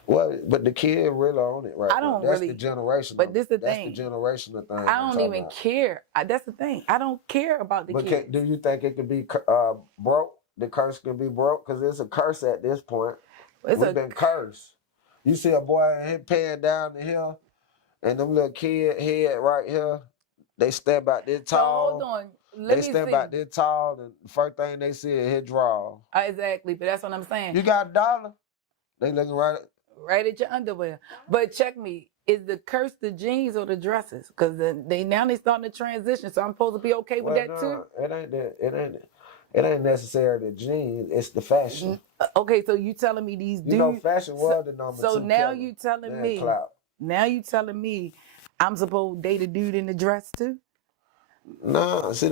Well, but the kid really on it right I now. don't That's really- the generational. but this the That's thing. the generational thing. I don't even about. care. That's the thing. I don't care about the But kids. do you think it could be broke? The curse can be broke because it's a curse at this point. We've been cursed. You see a boy in his pants down the hill, and them little kid head right here, they stand about this So tall. hold on. Let me stand see. about this tall, and the first thing they see is his draw. Exactly, but that's what I'm saying. You got $1? They looking right. Right at your underwear. But check me. Is the curse the jeans or the dresses? Because they starting to transition. So I'm supposed to be okay with that too. It ain't that. It ain't necessarily the jeans. It's the fashion. Okay, so you telling me these dudes? You know, fashion was the number So two now killer. you telling Then me? clout. Now you telling me I'm supposed to date a dude in the dress too? Nah, see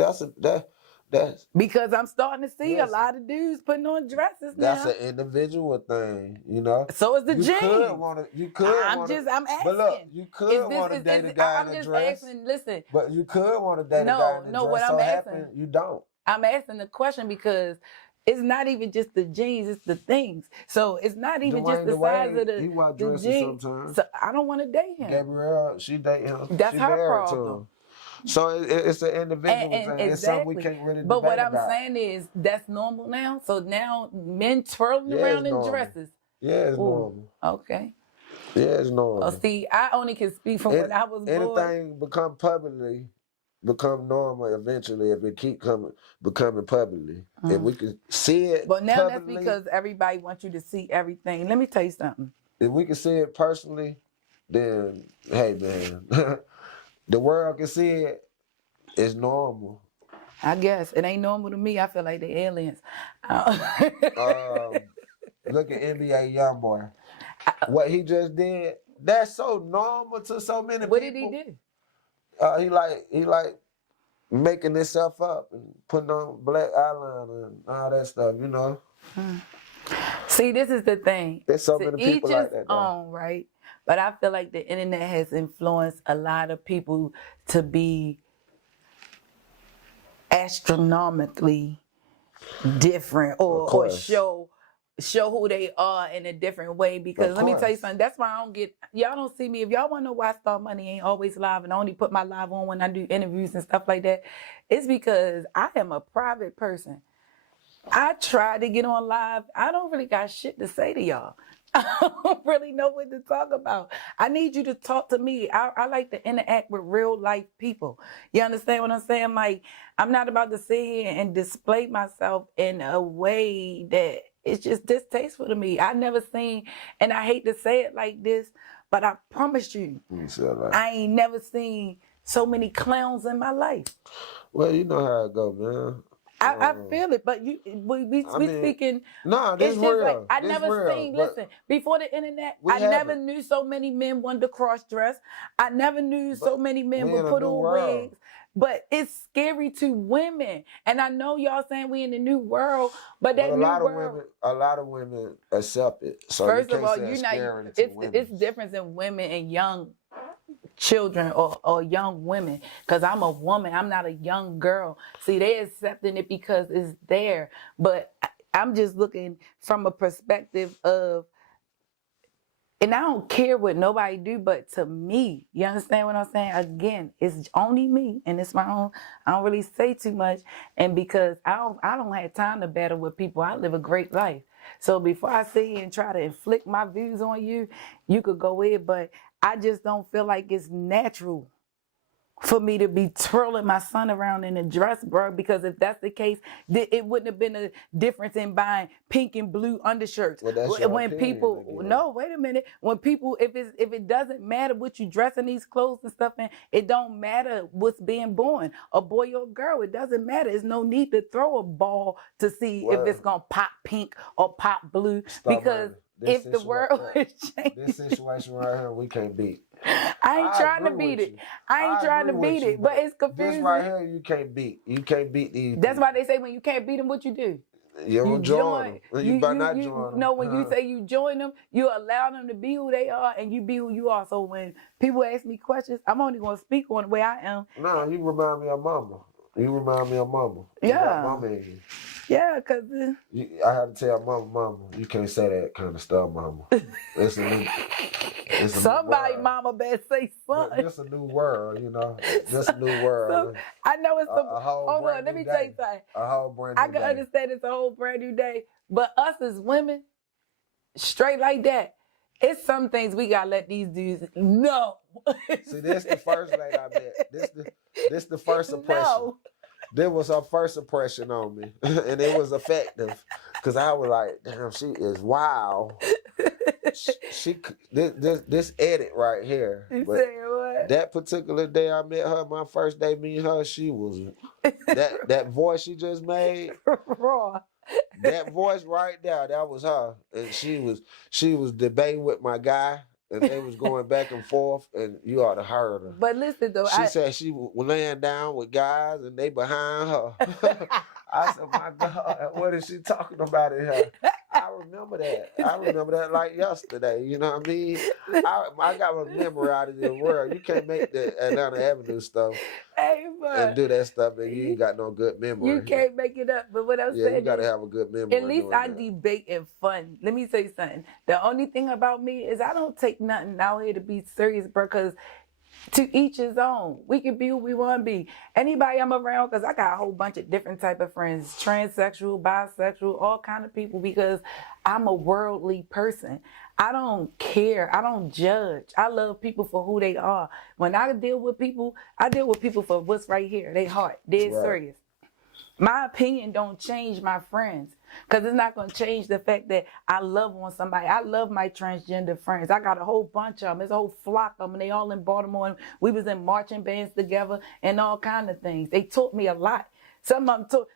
That's Because I'm starting to see a listen. lot of dudes putting on dresses That's now. an individual thing, you know. So is the You could jeans. want to. You could I'm want to. just, I'm But look, asking. you Is could this, want to date a guy in I'm a just dress. asking, listen, But you could want to date a guy in a no, what dress. I'm So asking, happen you don't. I'm asking the question because it's not even just the jeans, it's the things. So it's not even just the size of He wear the dresses jeans. sometimes. So I don't want to date him. Gabrielle, she date him. That's She her married to problem. him. So it's an individual And thing. It's something we exactly. can't really But debate what I'm about. saying is that's normal now. So now men twirling Yeah, around it's in normal. dresses. Yeah, it's Ooh, normal. okay. Yeah, it's normal. Well, see, I only can speak from when I was born. Anything become normal eventually if it keep becoming publicly. If we can see it But now that's publicly, because everybody wants you to see everything. Let me tell you something. if we can see it personally, then hey man, the world can see it. It's normal. I guess it ain't normal to me. I feel like the aliens. Look at NBA YoungBoy. What he just did, that's so normal to so many people. What did he do? He like making himself up and putting on black eyeliner and all that stuff, you know. See, this is the thing. There's so To many each people like his that, though. own, right? But I feel like the internet has influenced a lot of people to be astronomically different or show who they are in a different way. Because let me tell you something, that's why I don't get, y'all don't see me. If y'all want to know why Star Money ain't always live and I only put my live on when I do interviews and stuff like that, it's because I am a private person. I tried to get on live. I don't really got shit to say to y'all. I don't really know what to talk about. I need you to talk to me. I like to interact with real life people. You understand what I'm saying? Like, I'm not about to sit here and display myself in a way that it's just distasteful to me. I never seen, and I hate to say it like this, but I promise you, I ain't never seen so many clowns in my life. Well, you know how it go, man. I feel it, but we speaking. No, this it's just real. like I this never real, seen. Listen, before the internet, I never knew so many men wanted to cross dress. I never knew so many men would put on wigs. But it's scary to women, and I know y'all saying we in the new world, but that new world. A lot of women accept it. So first you of all, say you're not. it's It's different in women and young children or young women, because I'm a woman, I'm not a young girl. See, they accepting it because it's there, but I'm just looking from a perspective of, and I don't care what nobody do, but to me, you understand what I'm saying? Again, it's only me, and it's my own. I don't really say too much, and because I don't have time to battle with people. I live a great life. So before I sit here and try to inflict my views on you, you could go in, but I just don't feel like it's natural for me to be twirling my son around in a dress, bro, because if that's the case, it wouldn't have been a difference in buying pink and blue undershirts. Well, that's your when opinion, people, again. no, wait a minute. When people, if it doesn't matter what you dress in these clothes and stuff in, it don't matter what's being born, a boy or a girl, it doesn't matter. There's no need to throw a ball to see if it's gonna pop pink or pop blue, because if the world is changing. This situation right here, we can't beat. I ain't trying to beat it. I ain't trying to beat it, but it's confusing. This right here, you can't beat. You can't beat these. That's why they say when you can't beat them, what you do? You join them. You better not join them. No, when you say you join them, you allow them to be who they are, and you be who you are. So when people ask me questions, I'm only going to speak on the way I am. No, you remind me of mama. Yeah. Mama in you. Yeah, because I had to tell mama, you can't say that kind of stuff, mama. It's a new, somebody mama better say something. It's a new world, you know. Just a new world. So, I know it's a whole hold brand on, let new me day. tell you something. A whole brand new I can day. understand it's a whole brand new day, but us as women, straight like that, it's some things we gotta let these dudes know. See, this the first lady I met. This the first impression. No. This was her first impression on me, and it was effective, because I was like, damn, she is wild. This edit right here. You But saying what? that particular day I met her, my first day meeting her, she was that voice she just made. Raw. That voice right there, that was her, and she was debating with my guy and they was going back and forth, and you ought to heard her. But listen though, She said she was laying down with guys, and they behind her. I said, my God, what is she talking about in here? I remember that. I remember that like yesterday. You know what I mean? I got my memory out of the world. You can't make the Atlanta Avenue stuff and do that stuff, and you ain't got no good memory. You can't make it up. But what I'm saying you got to is, have a good memory. at least I debate and fun. Let me say something. The only thing about me is I don't take nothing out here to be serious, bro, because to each his own. We can be who we want to be. Anybody I'm around, because I got a whole bunch of different type of friends, transsexual, bisexual, all kind of people, because I'm a worldly person. I don't care. I don't judge. I love people for who they are. When I deal with people for what's right here, they heart, dead serious. My opinion don't change my friends, because it's not going to change the fact that I love on somebody. I love my transgender friends. I got a whole bunch of them. There's a whole flock of them. They all in Baltimore. And we was in marching bands together and all kind of things. They taught me a lot. Some of them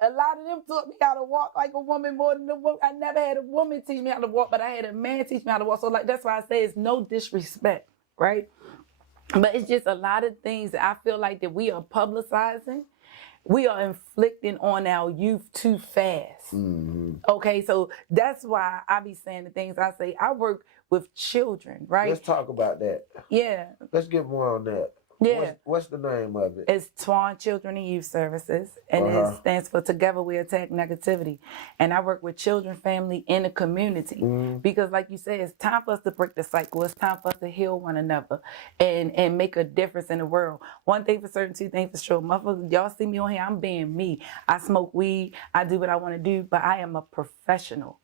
a lot of them taught me how to walk like a woman more than a woman. I never had a woman teach me how to walk, but I had a man teach me how to walk. So like that's why I say it's no disrespect, right? But it's just a lot of things that I feel like that we are publicizing. We are inflicting on our youth too fast. Mm-hmm. Okay, so that's why I be saying the things I say. I work with children, right? Let's talk about that. Yeah. Let's get more on that. Yeah. What's the name of it? It's Twan Children and Youth Services, and it stands for Together We Attack Negativity. And I work with children, family, and the community. Mm-hmm. Because like you said, it's time for us to break the cycle. It's time for us to heal one another and make a difference in the world. One thing for certain, two things for sure. Motherfuckers, y'all see me on here, I'm being me. I smoke weed, I do what I want to do, but I am a professional.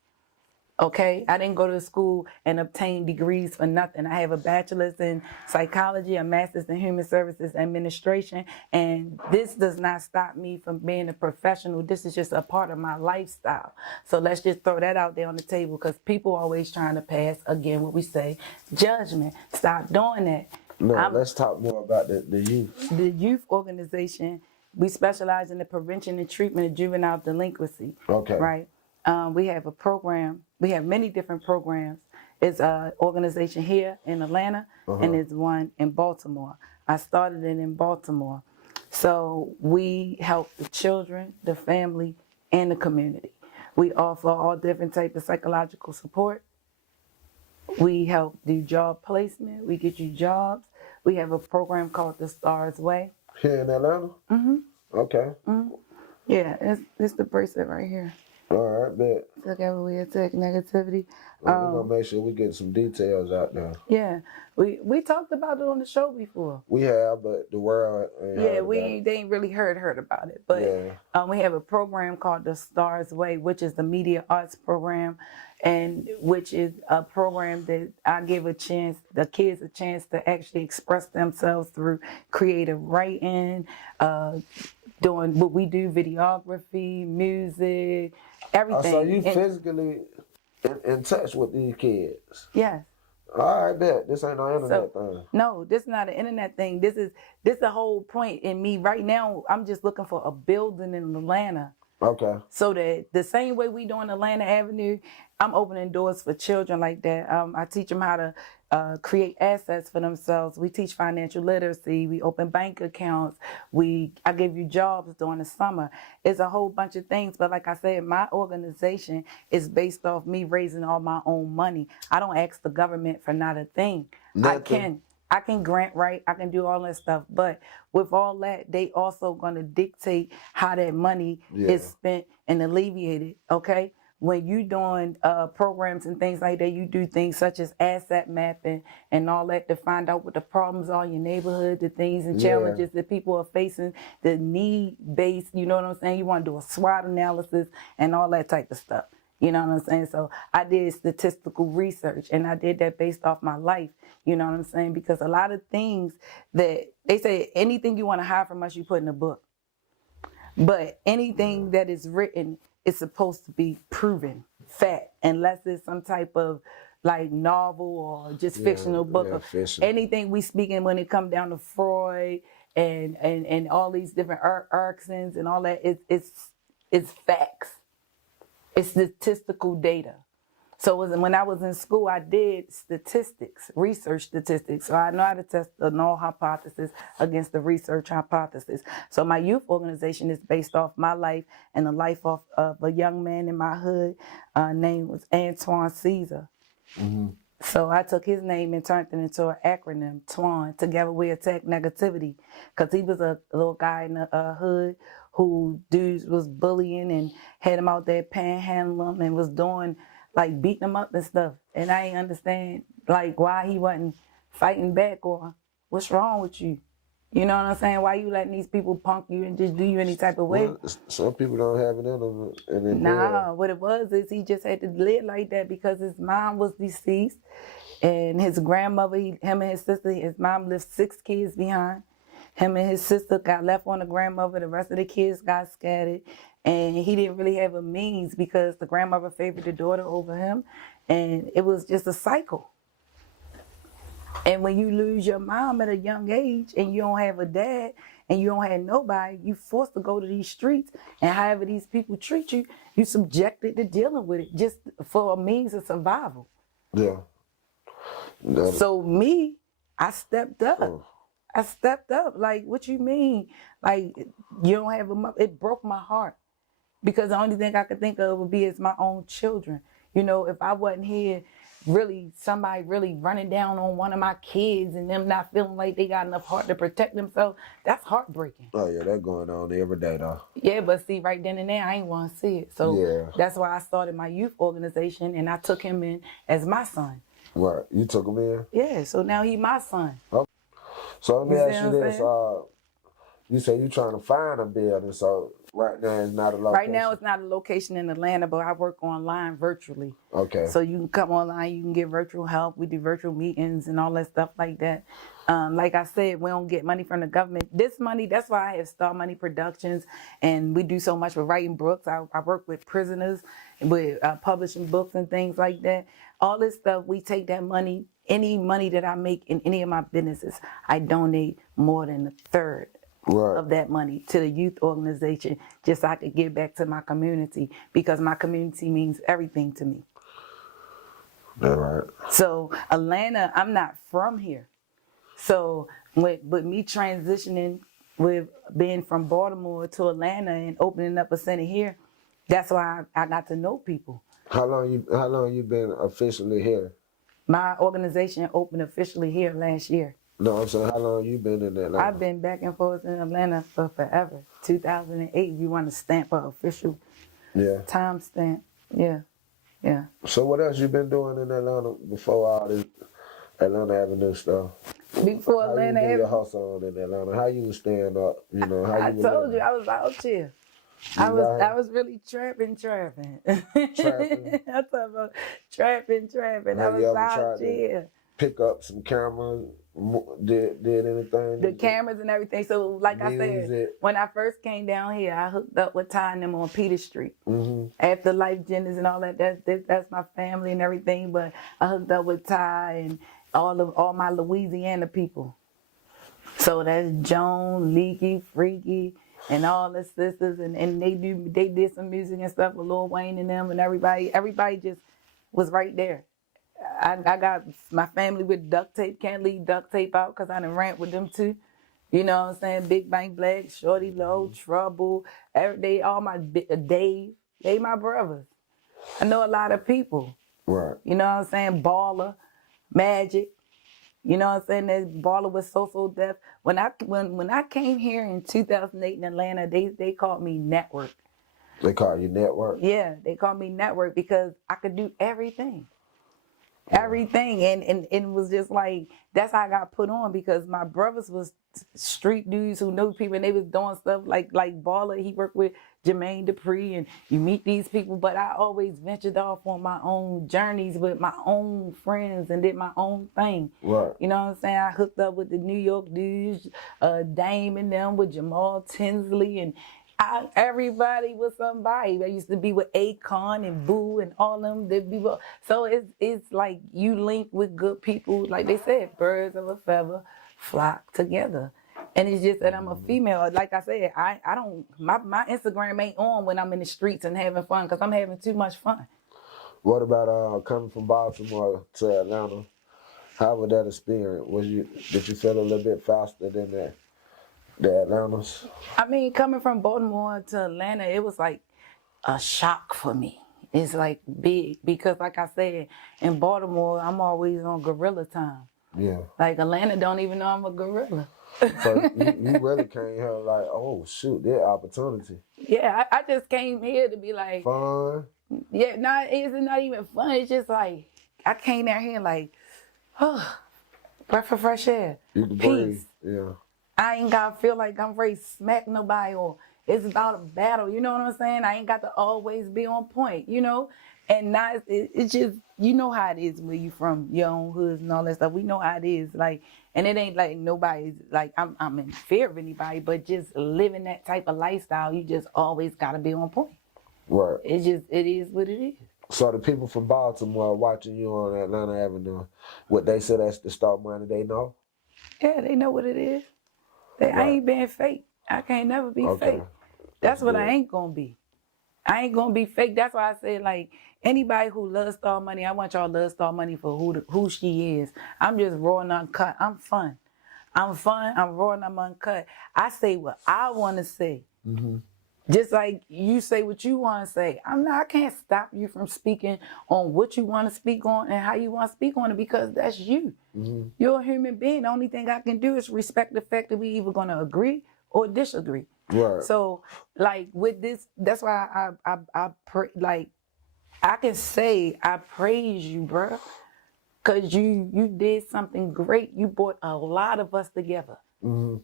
Okay, I didn't go to school and obtain degrees for nothing. I have a bachelor's in psychology, a master's in human services administration, and this does not stop me from being a professional. This is just a part of my lifestyle. So let's just throw that out there on the table, because people are always trying to pass, again, what we say, judgment. Stop doing that. No, let's talk more about the youth. The youth organization, we specialize in the prevention and treatment of juvenile delinquency. Okay. Right? We have a program. We have many different programs. It's an organization here in Atlanta, and it's one in Baltimore. I started it in Baltimore. So we help the children, the family, and the community. We offer all different types of psychological support. We help do job placement. We get you jobs. We have a program called The Stars Way. Here in Atlanta? Mm-hmm. Okay. Mm-hmm. Yeah, it's the bracelet right here. All right, bet. Together we attack negativity. We're gonna make sure we get some details out there. Yeah, we talked about it on the show before. We have, but the world ain't they ain't really heard about it. But we have a program called The Stars Way, which is the media arts program, and which is a program that I give the kids a chance to actually express themselves through creative writing, doing what we do, videography, music, everything. So you physically in touch with these kids? Yes. All right, bet. This ain't no internet thing. No, this is not an internet thing. This is the whole point in me. Right now, I'm just looking for a building in Atlanta. Okay. So that the same way we do in Atlanta Avenue, I'm opening doors for children like that. I teach them how to create assets for themselves. We teach financial literacy. We open bank accounts. I give you jobs during the summer. It's a whole bunch of things. But like I said, my organization is based off me raising all my own money. I don't ask the government for not a thing. Nothing. I can grant write, I can do all that stuff. But with all that, they also going to dictate how that money is spent and alleviated, okay? When you doing programs and things like that, you do things such as asset mapping and all that to find out what the problems are in your neighborhood, the things and challenges that people are facing, the need-based, you know what I'm saying? You want to do a SWOT analysis and all that type of stuff. You know what I'm saying? So I did statistical research, and I did that based off my life. You know what I'm saying? Because a lot of things that they say, anything you want to hide from us, you put in a book. But anything that is written is supposed to be proven fact, unless it's some type of like novel or just fictional book. Anything we speaking when it come down to Freud and all these different Ericksons and all that, it's facts. It's statistical data. So when I was in school, I did statistics, research statistics. So I know how to test the null hypothesis against the research hypothesis. So my youth organization is based off my life and the life of a young man in my hood. Name was Antoine Caesar. Mm-hmm. So I took his name and turned it into an acronym, TWAN, Together We Attack Negativity, because he was a little guy in the hood who dudes was bullying and had him out there panhandling and was doing, like, beating him up and stuff. And I ain't understand, like, why he wasn't fighting back or what's wrong with you. You know what I'm saying? Why you letting these people punk you and just do you any type of way? Well, some people don't have it in them. And Nah, what it was is he just had to live like that because his mom was deceased and his grandmother, him and his sister, his mom left 6 kids behind. Him and his sister got left on the grandmother. The rest of the kids got scattered. And he didn't really have a means because the grandmother favored the daughter over him. And it was just a cycle. And when you lose your mom at a young age and you don't have a dad and you don't have nobody, you forced to go to these streets, and however these people treat you, you subjected to dealing with it just for a means of survival. yeah. So me, I stepped up. Oh. I stepped up. Like, what you mean? Like, you don't have a mother? It broke my heart because the only thing I could think of would be is my own children. You know, if I wasn't here, really somebody really running down on one of my kids and them not feeling like they got enough heart to protect themselves, that's heartbreaking. Oh yeah, that going on every day though. Yeah, but see, right then and there, I ain't want to see it. So Yeah. that's why I started my youth organization and I took him in as my son. Right, you took him in. Yeah, so now he my son. So let me You see ask you what I'm this: saying? you say you trying to find a building, so right now it's not a location. Right now it's not a location in Atlanta, but I work online virtually. Okay. So you can come online, you can get virtual help. We do virtual meetings and all that stuff like that. Like I said, we don't get money from the government. This money, that's why I have Star Money Productions, and we do so much with writing books. I work with prisoners, with publishing books and things like that. All this stuff, we take that money, any money that I make in any of my businesses, I donate more than a third of that money to the youth organization just so I could give back to my community because my community means everything to me. All right. So Atlanta, I'm not from here. So with me transitioning with being from Baltimore to Atlanta and opening up a center here, that's why I got to know people. How long you been officially here? My organization opened officially here last year. No, I'm saying how long you been in Atlanta? I've been back and forth in Atlanta for forever. 2008, you want to stamp an official time stamp. Yeah. So what else you been doing in Atlanta before all this Atlanta Avenue stuff? Before How Atlanta you get your Avenue, hustle on in Atlanta? How you was staying up? You know how you I was told living? you I was out here. I was really trapping. Trapping? I thought about trapping. I Have was you ever out tried to here. pick up some cameras? Did anything? The cameras and everything. So like I said, Music. when I first came down here, I hooked up with Ty and them on Peter Street. Mm-hmm. After Life Genders and all that, that's my family and everything. But I hooked up with Ty and all my Louisiana people. So that's Joan, Leaky, Freaky, and all the sisters, and they did some music and stuff with Lil Wayne and them and everybody just was right there. I got my family with duct tape, can't leave duct tape out because I done rant with them too. You know what I'm saying? Big Bang Black, Shorty Low, Trouble, all my Dave, they my brothers. I know a lot of people. Right. You know what I'm saying? Baller, Magic. You know what I'm saying? That Baller was so deaf. When I came here in 2008 in Atlanta, they called me Network. They call you Network? Yeah, they called me Network because I could do everything. Everything. And it was just like, that's how I got put on because my brothers was street dudes who knew people and they was doing stuff like Baller. He worked with Jermaine Dupri and you meet these people, but I always ventured off on my own journeys with my own friends and did my own thing. Right. You know what I'm saying? I hooked up with the New York dudes, Dame and them, with Jamal Tinsley, and everybody was somebody. I used to be with Akon and Boo and all them. So it's like you link with good people. Like they said, birds of a feather flock together. And it's just that I'm a female. Like I said, I don't, my Instagram ain't on when I'm in the streets and having fun because I'm having too much fun. What about coming from Baltimore to Atlanta? How was that experience? Did you feel a little bit faster than the Atlantas? I mean, coming from Baltimore to Atlanta, it was like a shock for me. It's like big because, like I said, in Baltimore, I'm always on gorilla time. Yeah. Like Atlanta don't even know I'm a gorilla. So you really came here like, oh shoot, that opportunity. Yeah, I just came here to be like, Fun. yeah, it's not even fun. It's just like I came down here like, oh, breath of fresh air, You can peace. breathe. Yeah. I ain't gotta feel like I'm ready to smack nobody or it's about a battle. You know what I'm saying? I ain't got to always be on point, you know? And not, it's just, you know how it is when you from your own hoods and all that stuff. We know how it is. Like, and it ain't like nobody's, like, I'm in fear of anybody, but just living that type of lifestyle, you just always gotta be on point. Right. It is what it is. So the people from Baltimore watching you on Atlanta Avenue, what they say that's the start money, they know? Yeah, they know what it is. I ain't being fake. I can't never be fake. That's what good. I ain't gonna be. I ain't gonna be fake. That's why I said, like, anybody who loves Star Money, I want y'all to love Star Money for who she is. I'm just raw and uncut. I'm fun. I'm raw and I'm uncut. I say what I want to say. Mm-hmm. Just like you say what you want to say. I can't stop you from speaking on what you want to speak on and how you want to speak on it because that's you. Mm-hmm. You're a human being. The only thing I can do is respect the fact that we either going to agree or disagree. Right. So, like with this, that's why I pray, like I can say I praise you, bro, because you did something great. You brought a lot of us together. Mm-hmm.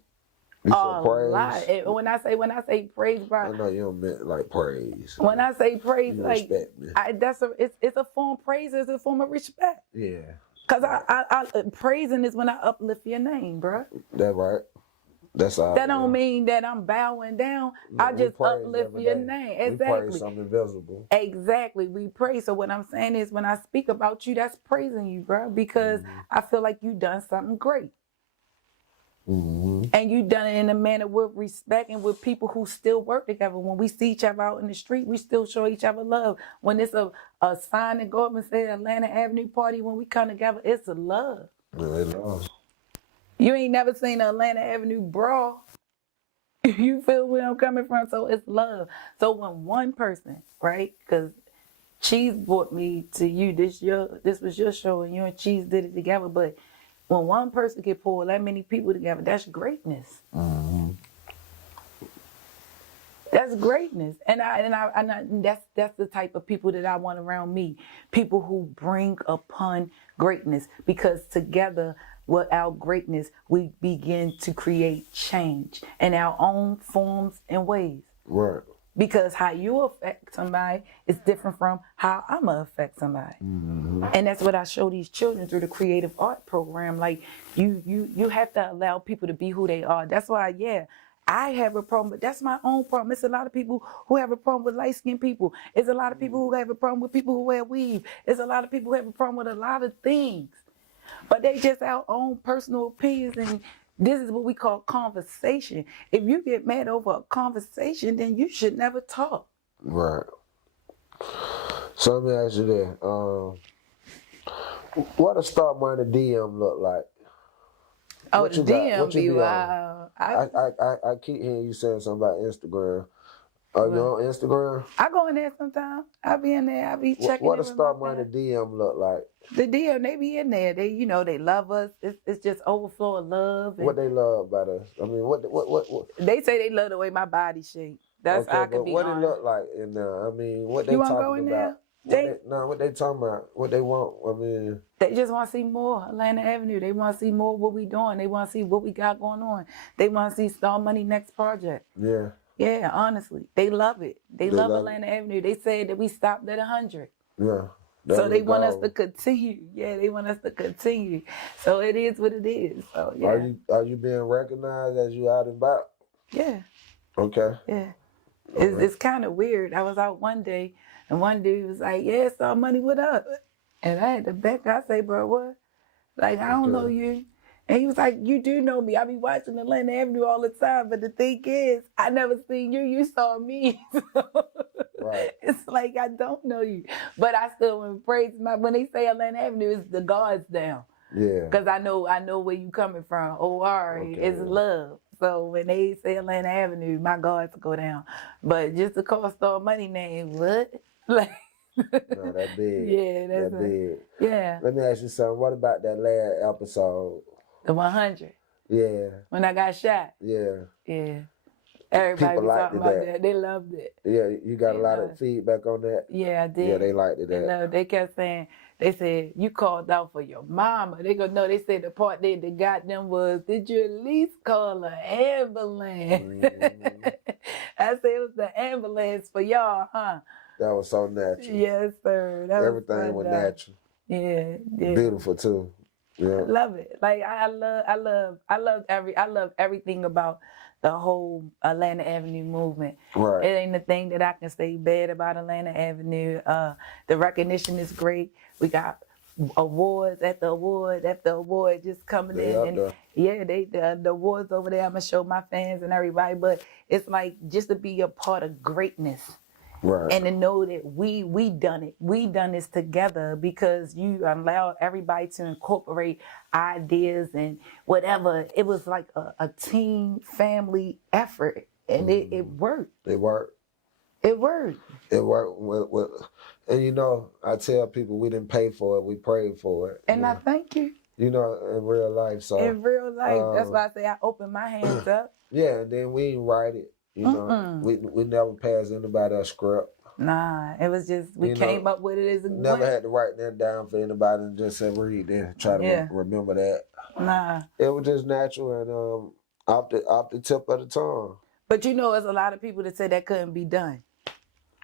A lot. And when I say praise, bro, I know you don't mean like praise. When I say praise, you like respect me. It's a form of praise. It's a form of respect. Yeah. Cause I praising is when I uplift your name, bro. That's right. That's all. That don't mean that I'm bowing down. No, I just uplift your name. Exactly. We praise something visible. Exactly. We praise. So what I'm saying is when I speak about you, that's praising you, bro, because I feel like you done something great. Mm-hmm. And you done it in a manner with respect and with people who still work together. When we see each other out in the street, we still show each other love. When it's a sign that go up and say Atlanta Avenue Party, when we come together, it's a love. Yeah, they love. You ain't never seen an Atlanta Avenue brawl. You feel where I'm coming from? So it's love. So when one person, right, because Cheese brought me to you, this was your show and you and Cheese did it together, but when one person can pull that many people together, that's greatness. Mm-hmm. That's greatness, and that's the type of people that I want around me. People who bring upon greatness, because together with our greatness, we begin to create change in our own forms and ways. Right. Because how you affect somebody is different from how I'm gonna affect somebody. Mm-hmm. And that's what I show these children through the creative art program. Like you have to allow people to be who they are. That's why, I have a problem, but that's my own problem. It's a lot of people who have a problem with light-skinned people. It's a lot of people who have a problem with people who wear weave. It's a lot of people who have a problem with a lot of things. But they just our own personal opinions, and this is what we call conversation. If you get mad over a conversation, then you should never talk. Right. So let me ask you this. What does Start Money DM look like? Oh, What the you got? DM What you be be on? wild. I keep hearing you saying something about Instagram. Are you on Instagram? I go in there sometimes. I be in there. I be checking. What does Start Money DM look like? The DM, they be in there. They, they love us. It's just overflow of love. What they love about us? I mean, what? They say they love the way my body shape. That's okay, I can but be what honest. it look like in there? I mean, what they You wanna talking go in about? there? What they talking about? What they want? I mean, They just want to see more Atlanta Avenue. They want to see more what we doing. They want to see what we got going on. They want to see Star Money next project. yeah. Yeah, honestly, they love it. They love Atlanta Avenue. They said that we stopped at 100. Yeah. So they want us to continue. Yeah, they want us to continue. So it is what it is. So yeah. Are you being recognized as you out and about? Yeah. Okay. Yeah. It's kind of weird. I was out one day and one dude was like, "Yeah, Star Money, what up?" And I had to back. I say, "Bro, what? Like, I don't know you." And he was like, "You do know me. I be watching Atlanta Avenue all the time. But the thing is, I never seen you. You saw me." Right. It's like I don't know you, but I still want to praise when they say Atlanta Avenue, it's the guards down. Yeah. Cause I know where you coming from. OR is love. So when they say Atlanta Avenue, my guards go down. But just the cost of money name, what? Like No, that big. yeah, that's that big. Yeah. Let me ask you something. What about that last episode? The 100. Yeah. When I got shot. Yeah. Yeah. Everybody People was liked talking about that. They loved it. Yeah, you got They a lot loved of feedback on that? Yeah, I did. Yeah, they liked it. They kept saying, they said, you called out for your mama. They go, no, they said the part they got them was, did you at least call an ambulance? Mm-hmm. I said it was the ambulance for y'all, huh? That was so natural. Yes, sir. That Everything was natural. Yeah, yeah. Beautiful too. Yeah. I love it. Like I love everything about the whole Atlanta Avenue movement. Right. It ain't a thing that I can say bad about Atlanta Avenue. The recognition is great. We got awards after award after award just coming They in. up And there. yeah, the awards over there, I'm gonna show my fans and everybody. But it's like just to be a part of greatness. Right. And to know that we done it. We done this together because you allowed everybody to incorporate ideas and whatever. It was like a team family effort. And it worked. It worked. It worked. It worked. And you know, I tell people we didn't pay for it, we prayed for it. And I thank you. You know, in real life. So In real life. That's why I say I open my hands up. yeah, and then we didn't write it. You know, we never passed anybody a script. Nah, it was just we came up with it as a Never had to write that down for anybody and just say read and try to remember that. Nah. It was just natural and off the tip of the tongue. But you know, there's a lot of people that say that couldn't be done.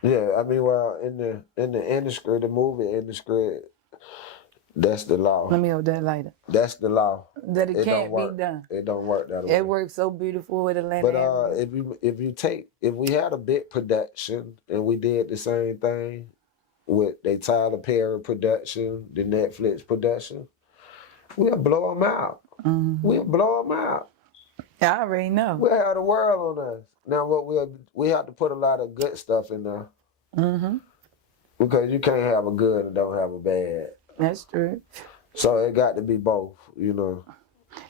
Yeah, I mean, well, in the industry, the movie industry, that's the law. Let me hold that lighter. That's the law. That it can't don't work. be done. It don't work that way. It works so beautiful with Atlanta. But if we had a big production and we did the same thing with the Tyler Perry production, the Netflix production, we'll blow them out. Mm-hmm. We'll blow them out. I already know. We'll have the world on us. Now, we have to put a lot of good stuff in there. Mm-hmm. Because you can't have a good and don't have a bad. That's true. So it got to be both, you know.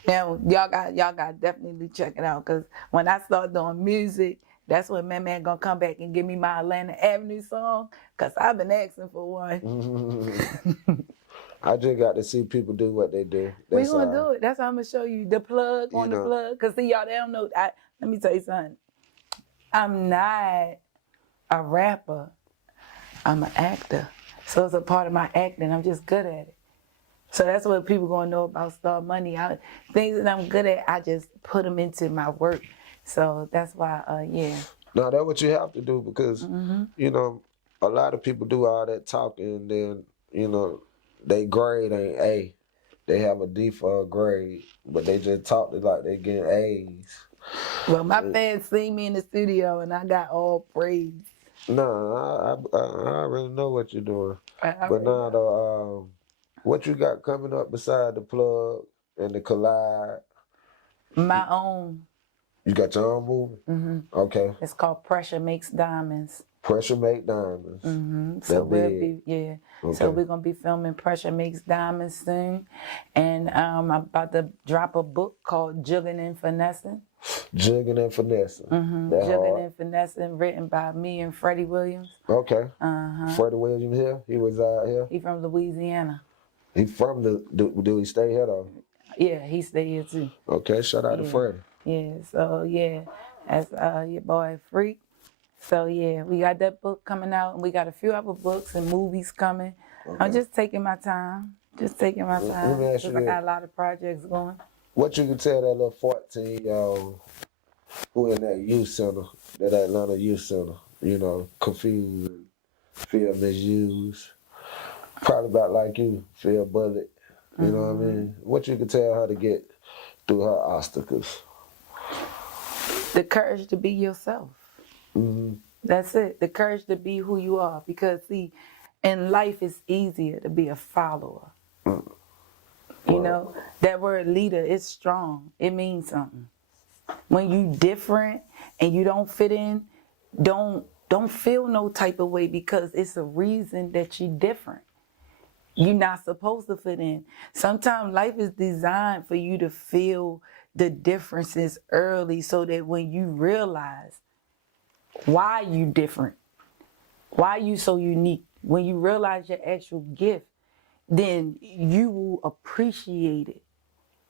Now y'all got definitely check it out because when I start doing music, that's when man gonna come back and give me my Atlanta Avenue song because I've been asking for one. I just got to see people do what they do. We gonna do it. That's how I'm gonna show you the plug on the plug. Cause see y'all, they don't know. Let me tell you something. I'm not a rapper. I'm an actor. So it's a part of my acting. I'm just good at it. So that's what people gonna know about Star Money. Things that I'm good at, I just put them into my work. So that's why, yeah. No, that's what you have to do because, you know, a lot of people do all that talking and then, you know, they grade ain't A. They have a D for a grade, but they just talk it like they getting A's. Well, my fans see me in the studio and I got all praise. No, I already know what you're doing. But now, though, what you got coming up beside the plug and the collide? My own. You got your own movie? Mm-hmm. Okay. It's called Pressure Makes Diamonds. Pressure Make Diamonds. Mm-hmm. So Okay. So we're gonna be filming Pressure Makes Diamonds soon, and I'm about to drop a book called Jugging and Finessing. Jugging and Finessing. Mm-hmm. Jugging and Finessing, written by me and Freddie Williams. Okay. Uh-huh. Freddie Williams here. He was out here. He from Louisiana. He from do he stay here though? Yeah, he stay here too. Okay. Shout out to Freddie. Yeah. So yeah, that's your boy Freak. So yeah, we got that book coming out, and we got a few other books and movies coming. Okay. I'm just taking my time. Let me ask you, I got a lot of projects going. What you can tell that little 14-year-old who in that youth center, that Atlanta youth center, you know, confused, feel misused, probably about like you, feel bullied, you know what I mean? What you can tell her to get through her obstacles? The courage to be yourself. Mm-hmm. That's it. The courage to be who you are. Because see, in life it's easier to be a follower. You know, that word leader is strong. It means something. When you different and you don't fit in, don't don't feel no type of way because it's a reason that you're different. You're not supposed to fit in. Sometimes life is designed for you to feel the differences early so that when you realize why you different, why you so unique, when you realize your actual gift, then you will appreciate it.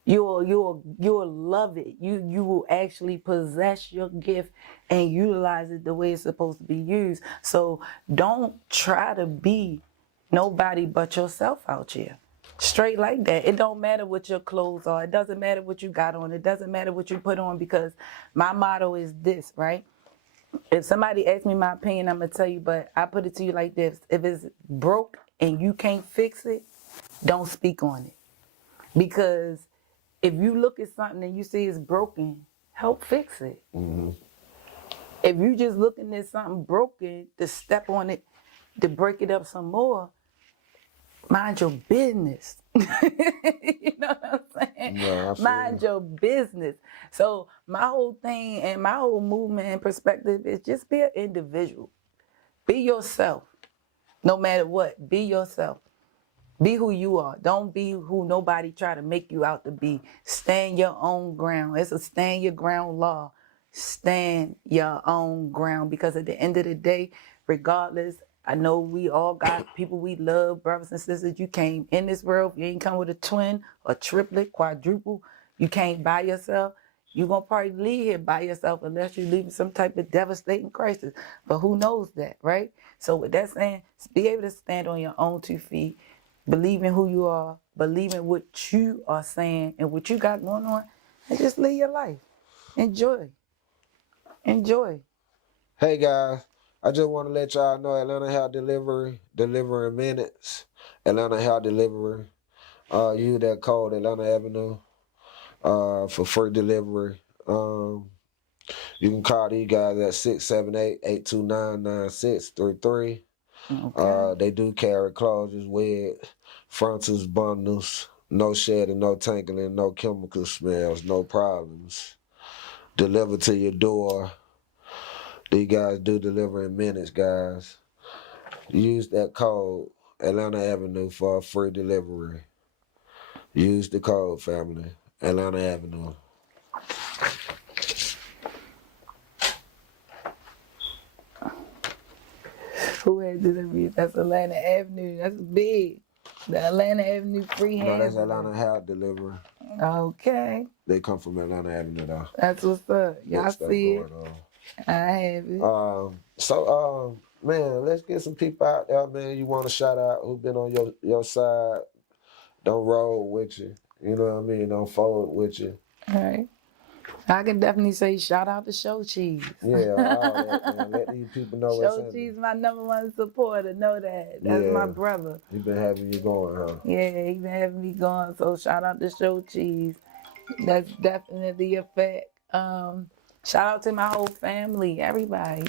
You'll love it. You will actually possess your gift and utilize it the way it's supposed to be used. So don't try to be nobody but yourself out here. Straight like that. It don't matter what your clothes are. It doesn't matter what you got on. It doesn't matter what you put on, because my motto is this, right? If somebody asks me my opinion, I'm gonna tell you, but I put it to you like this: if it's broke and you can't fix it, don't speak on it. Because if you look at something and you see it's broken, help fix it. Mm-hmm. If you just looking at something broken to step on it, to break it up some more, mind your business. You know what I'm saying? No, Mind your business. So my whole thing and my whole movement and perspective is just be an individual. Be yourself. No matter what, be yourself. Be who you are. Don't be who nobody try to make you out to be. Stand your own ground. It's a stand your ground law. Stand your own ground, because at the end of the day, regardless, I know we all got people we love, brothers and sisters. You came in this world, you ain't come with a twin, a triplet, quadruple. You came by yourself. You're going to probably leave here by yourself unless you're leaving some type of devastating crisis. But who knows that, right? So with that saying, be able to stand on your own 2 feet. Believe in who you are, believe in what you are saying and what you got going on, and just live your life. Enjoy. Enjoy. Hey guys, I just want to let y'all know Atlanta Hair Delivery, delivering minutes. Atlanta Hair Delivery. Use that code Atlanta Avenue for free delivery. You can call these guys at 678-829-9633. Okay. They do carry closures, wig, frontals, bundles, no shedding, no tangling, no chemical smells, no problems. Deliver to your door. These guys do deliver in minutes, guys. Use that code, Atlanta Avenue, for a free delivery. Use the code, family, Atlanta Avenue. Who had delivery? That's Atlanta Avenue. That's big. The Atlanta Avenue free No, hand. that's Atlanta Hair Delivery. Okay. They come from Atlanta Avenue, though. That's what's up. Y'all Good stuff see it. going on. I have it. Man, let's get some people out there, man. You want to shout out who been on your side? Don't roll with you. You know what I mean? Don't fold with you. All right. I can definitely say shout out to Show Cheese. Yeah, all that, man. Let these people know what's Show in Cheese, it. my #1 supporter. Know that. That's my brother. He been having you going, huh? Yeah, he been having me going. So shout out to Show Cheese. That's definitely a fact. Shout out to my whole family, everybody,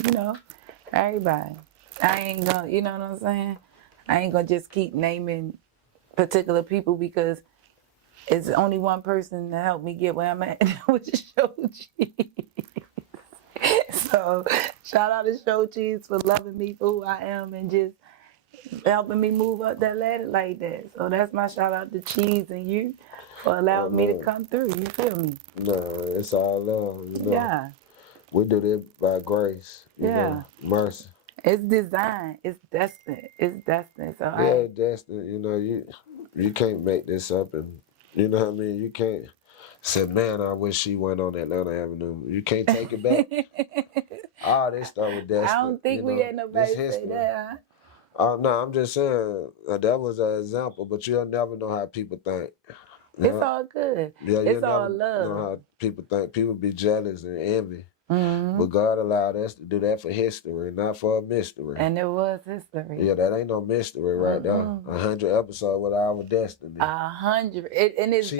everybody. I ain't gonna, you know what I'm saying? I ain't gonna just keep naming particular people because it's only one person to help me get where I'm at, which is Show Cheese. So shout out to Show Cheese for loving me for who I am and just helping me move up that ladder like that. So that's my shout out to Cheese and you for allowing me to come through. You feel me? No, it's all love, Yeah. We do this by grace, you know, mercy. It's designed. It's destined. It's destined. So Yeah, destined. You know, you can't make this up, and you know what I mean. You can't say, "Man, I wish she went on Atlanta Avenue." You can't take it back. All this stuff was destined. I don't think we had nobody say that. Huh? No, I'm just saying that was an example, but you'll never know how people think. It's all good. Yeah, it's all never love. know how people think. People be jealous and envy. Mm-hmm. But God allowed us to do that for history, not for a mystery. And it was history. Yeah, that ain't no mystery right there. 100 episodes with our destiny. 100. It was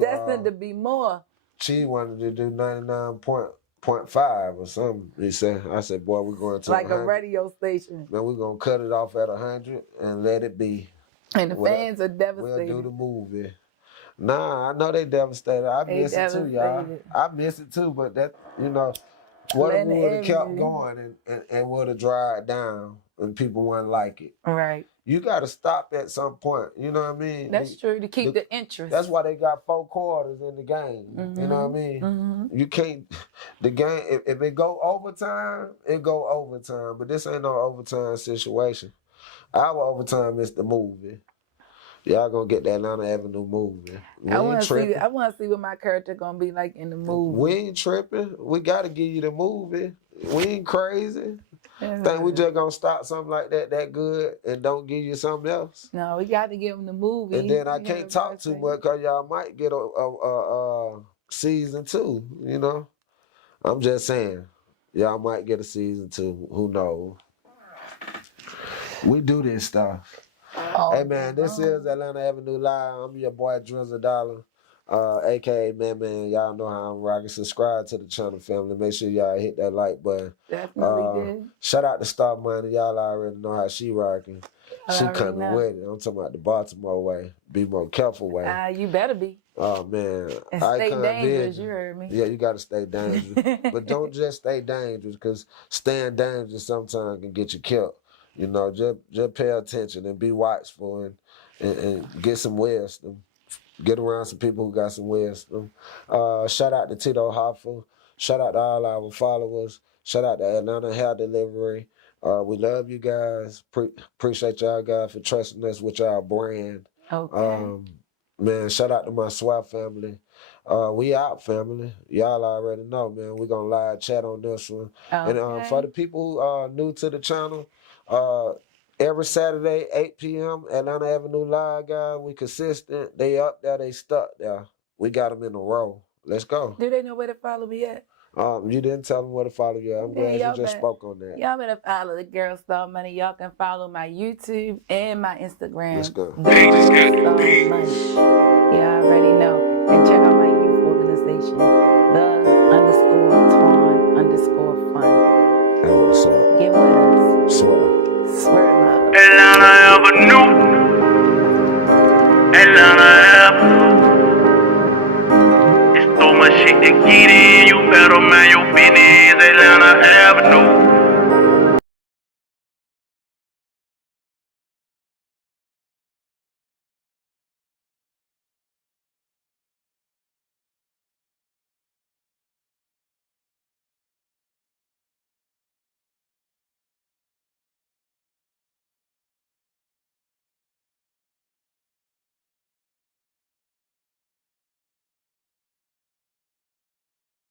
destined to be more. She wanted to do 99.5 or something. He said, I said, boy, we're going to like 100. A radio station. Man, we're going to cut it off at 100 and let it be. And the fans are devastated. We'll do the movie. Nah, I know they devastated. I miss it too, y'all. I miss it too, but that, What if we Atlanta would have kept Avenue. going and would have dried down and people wouldn't like it? Right. You got to stop at some point. You know what I mean? That's true, to keep the interest. That's why they got 4 quarters in the game. You know what I mean? Mm-hmm. You can't, the game, if it go overtime, it go overtime. But this ain't no overtime situation. Our overtime is the movie. Y'all gonna get that Atlanta Avenue movie. I want to see what my character gonna be like in the movie. We ain't tripping. We gotta give you the movie. We ain't crazy. Think we just gonna stop something like that good and don't give you something else? No, we got to give them the movie. And then I can't talk too much because y'all might get a season 2. You know, I'm just saying, y'all might get a season 2. Who knows? We do this stuff. Hey man, this is Atlanta Avenue Live. I'm your boy Drizzle Dollar, aka Man. Y'all know how I'm rocking. Subscribe to the channel, family. Make sure y'all hit that like button. Definitely did. Shout out to Star Money. Y'all already know how she rocking. She coming know. with it. I'm talking about the Baltimore way. Be more careful way. You better be. Oh man, And stay dangerous. You heard me. Yeah, you got to stay dangerous, but don't just stay dangerous, because staying dangerous sometimes can get you killed. You know, just pay attention and be watchful and get some wisdom. Get around some people who got some wisdom. Shout out to Tito Hoffa. Shout out to all our followers. Shout out to Atlanta Hair Delivery. We love you guys. Appreciate y'all guys for trusting us with y'all brand. Okay. Man, shout out to my SWAT family. We out, family. Y'all already know, man. We're going to live chat on this one. Okay. And for the people who are new to the channel, every Saturday, 8 p.m., Atlanta Avenue Live, guys. We consistent. They up there. They stuck there. We got them in a row. Let's go. Do they know where to follow me at? You didn't tell them where to follow you. I'm glad you just spoke on that. Y'all better follow the Girl Star Money. Y'all can follow my YouTube and my Instagram. Let's go. Girl Star Money. Y'all already know. And check out my youth organization, the_Twan_Fun. Hey, what's up? Get with us. Swear love. Atlanta Avenue. Atlanta Avenue. It's so much shit to get in. You better mind your business. Atlanta Avenue.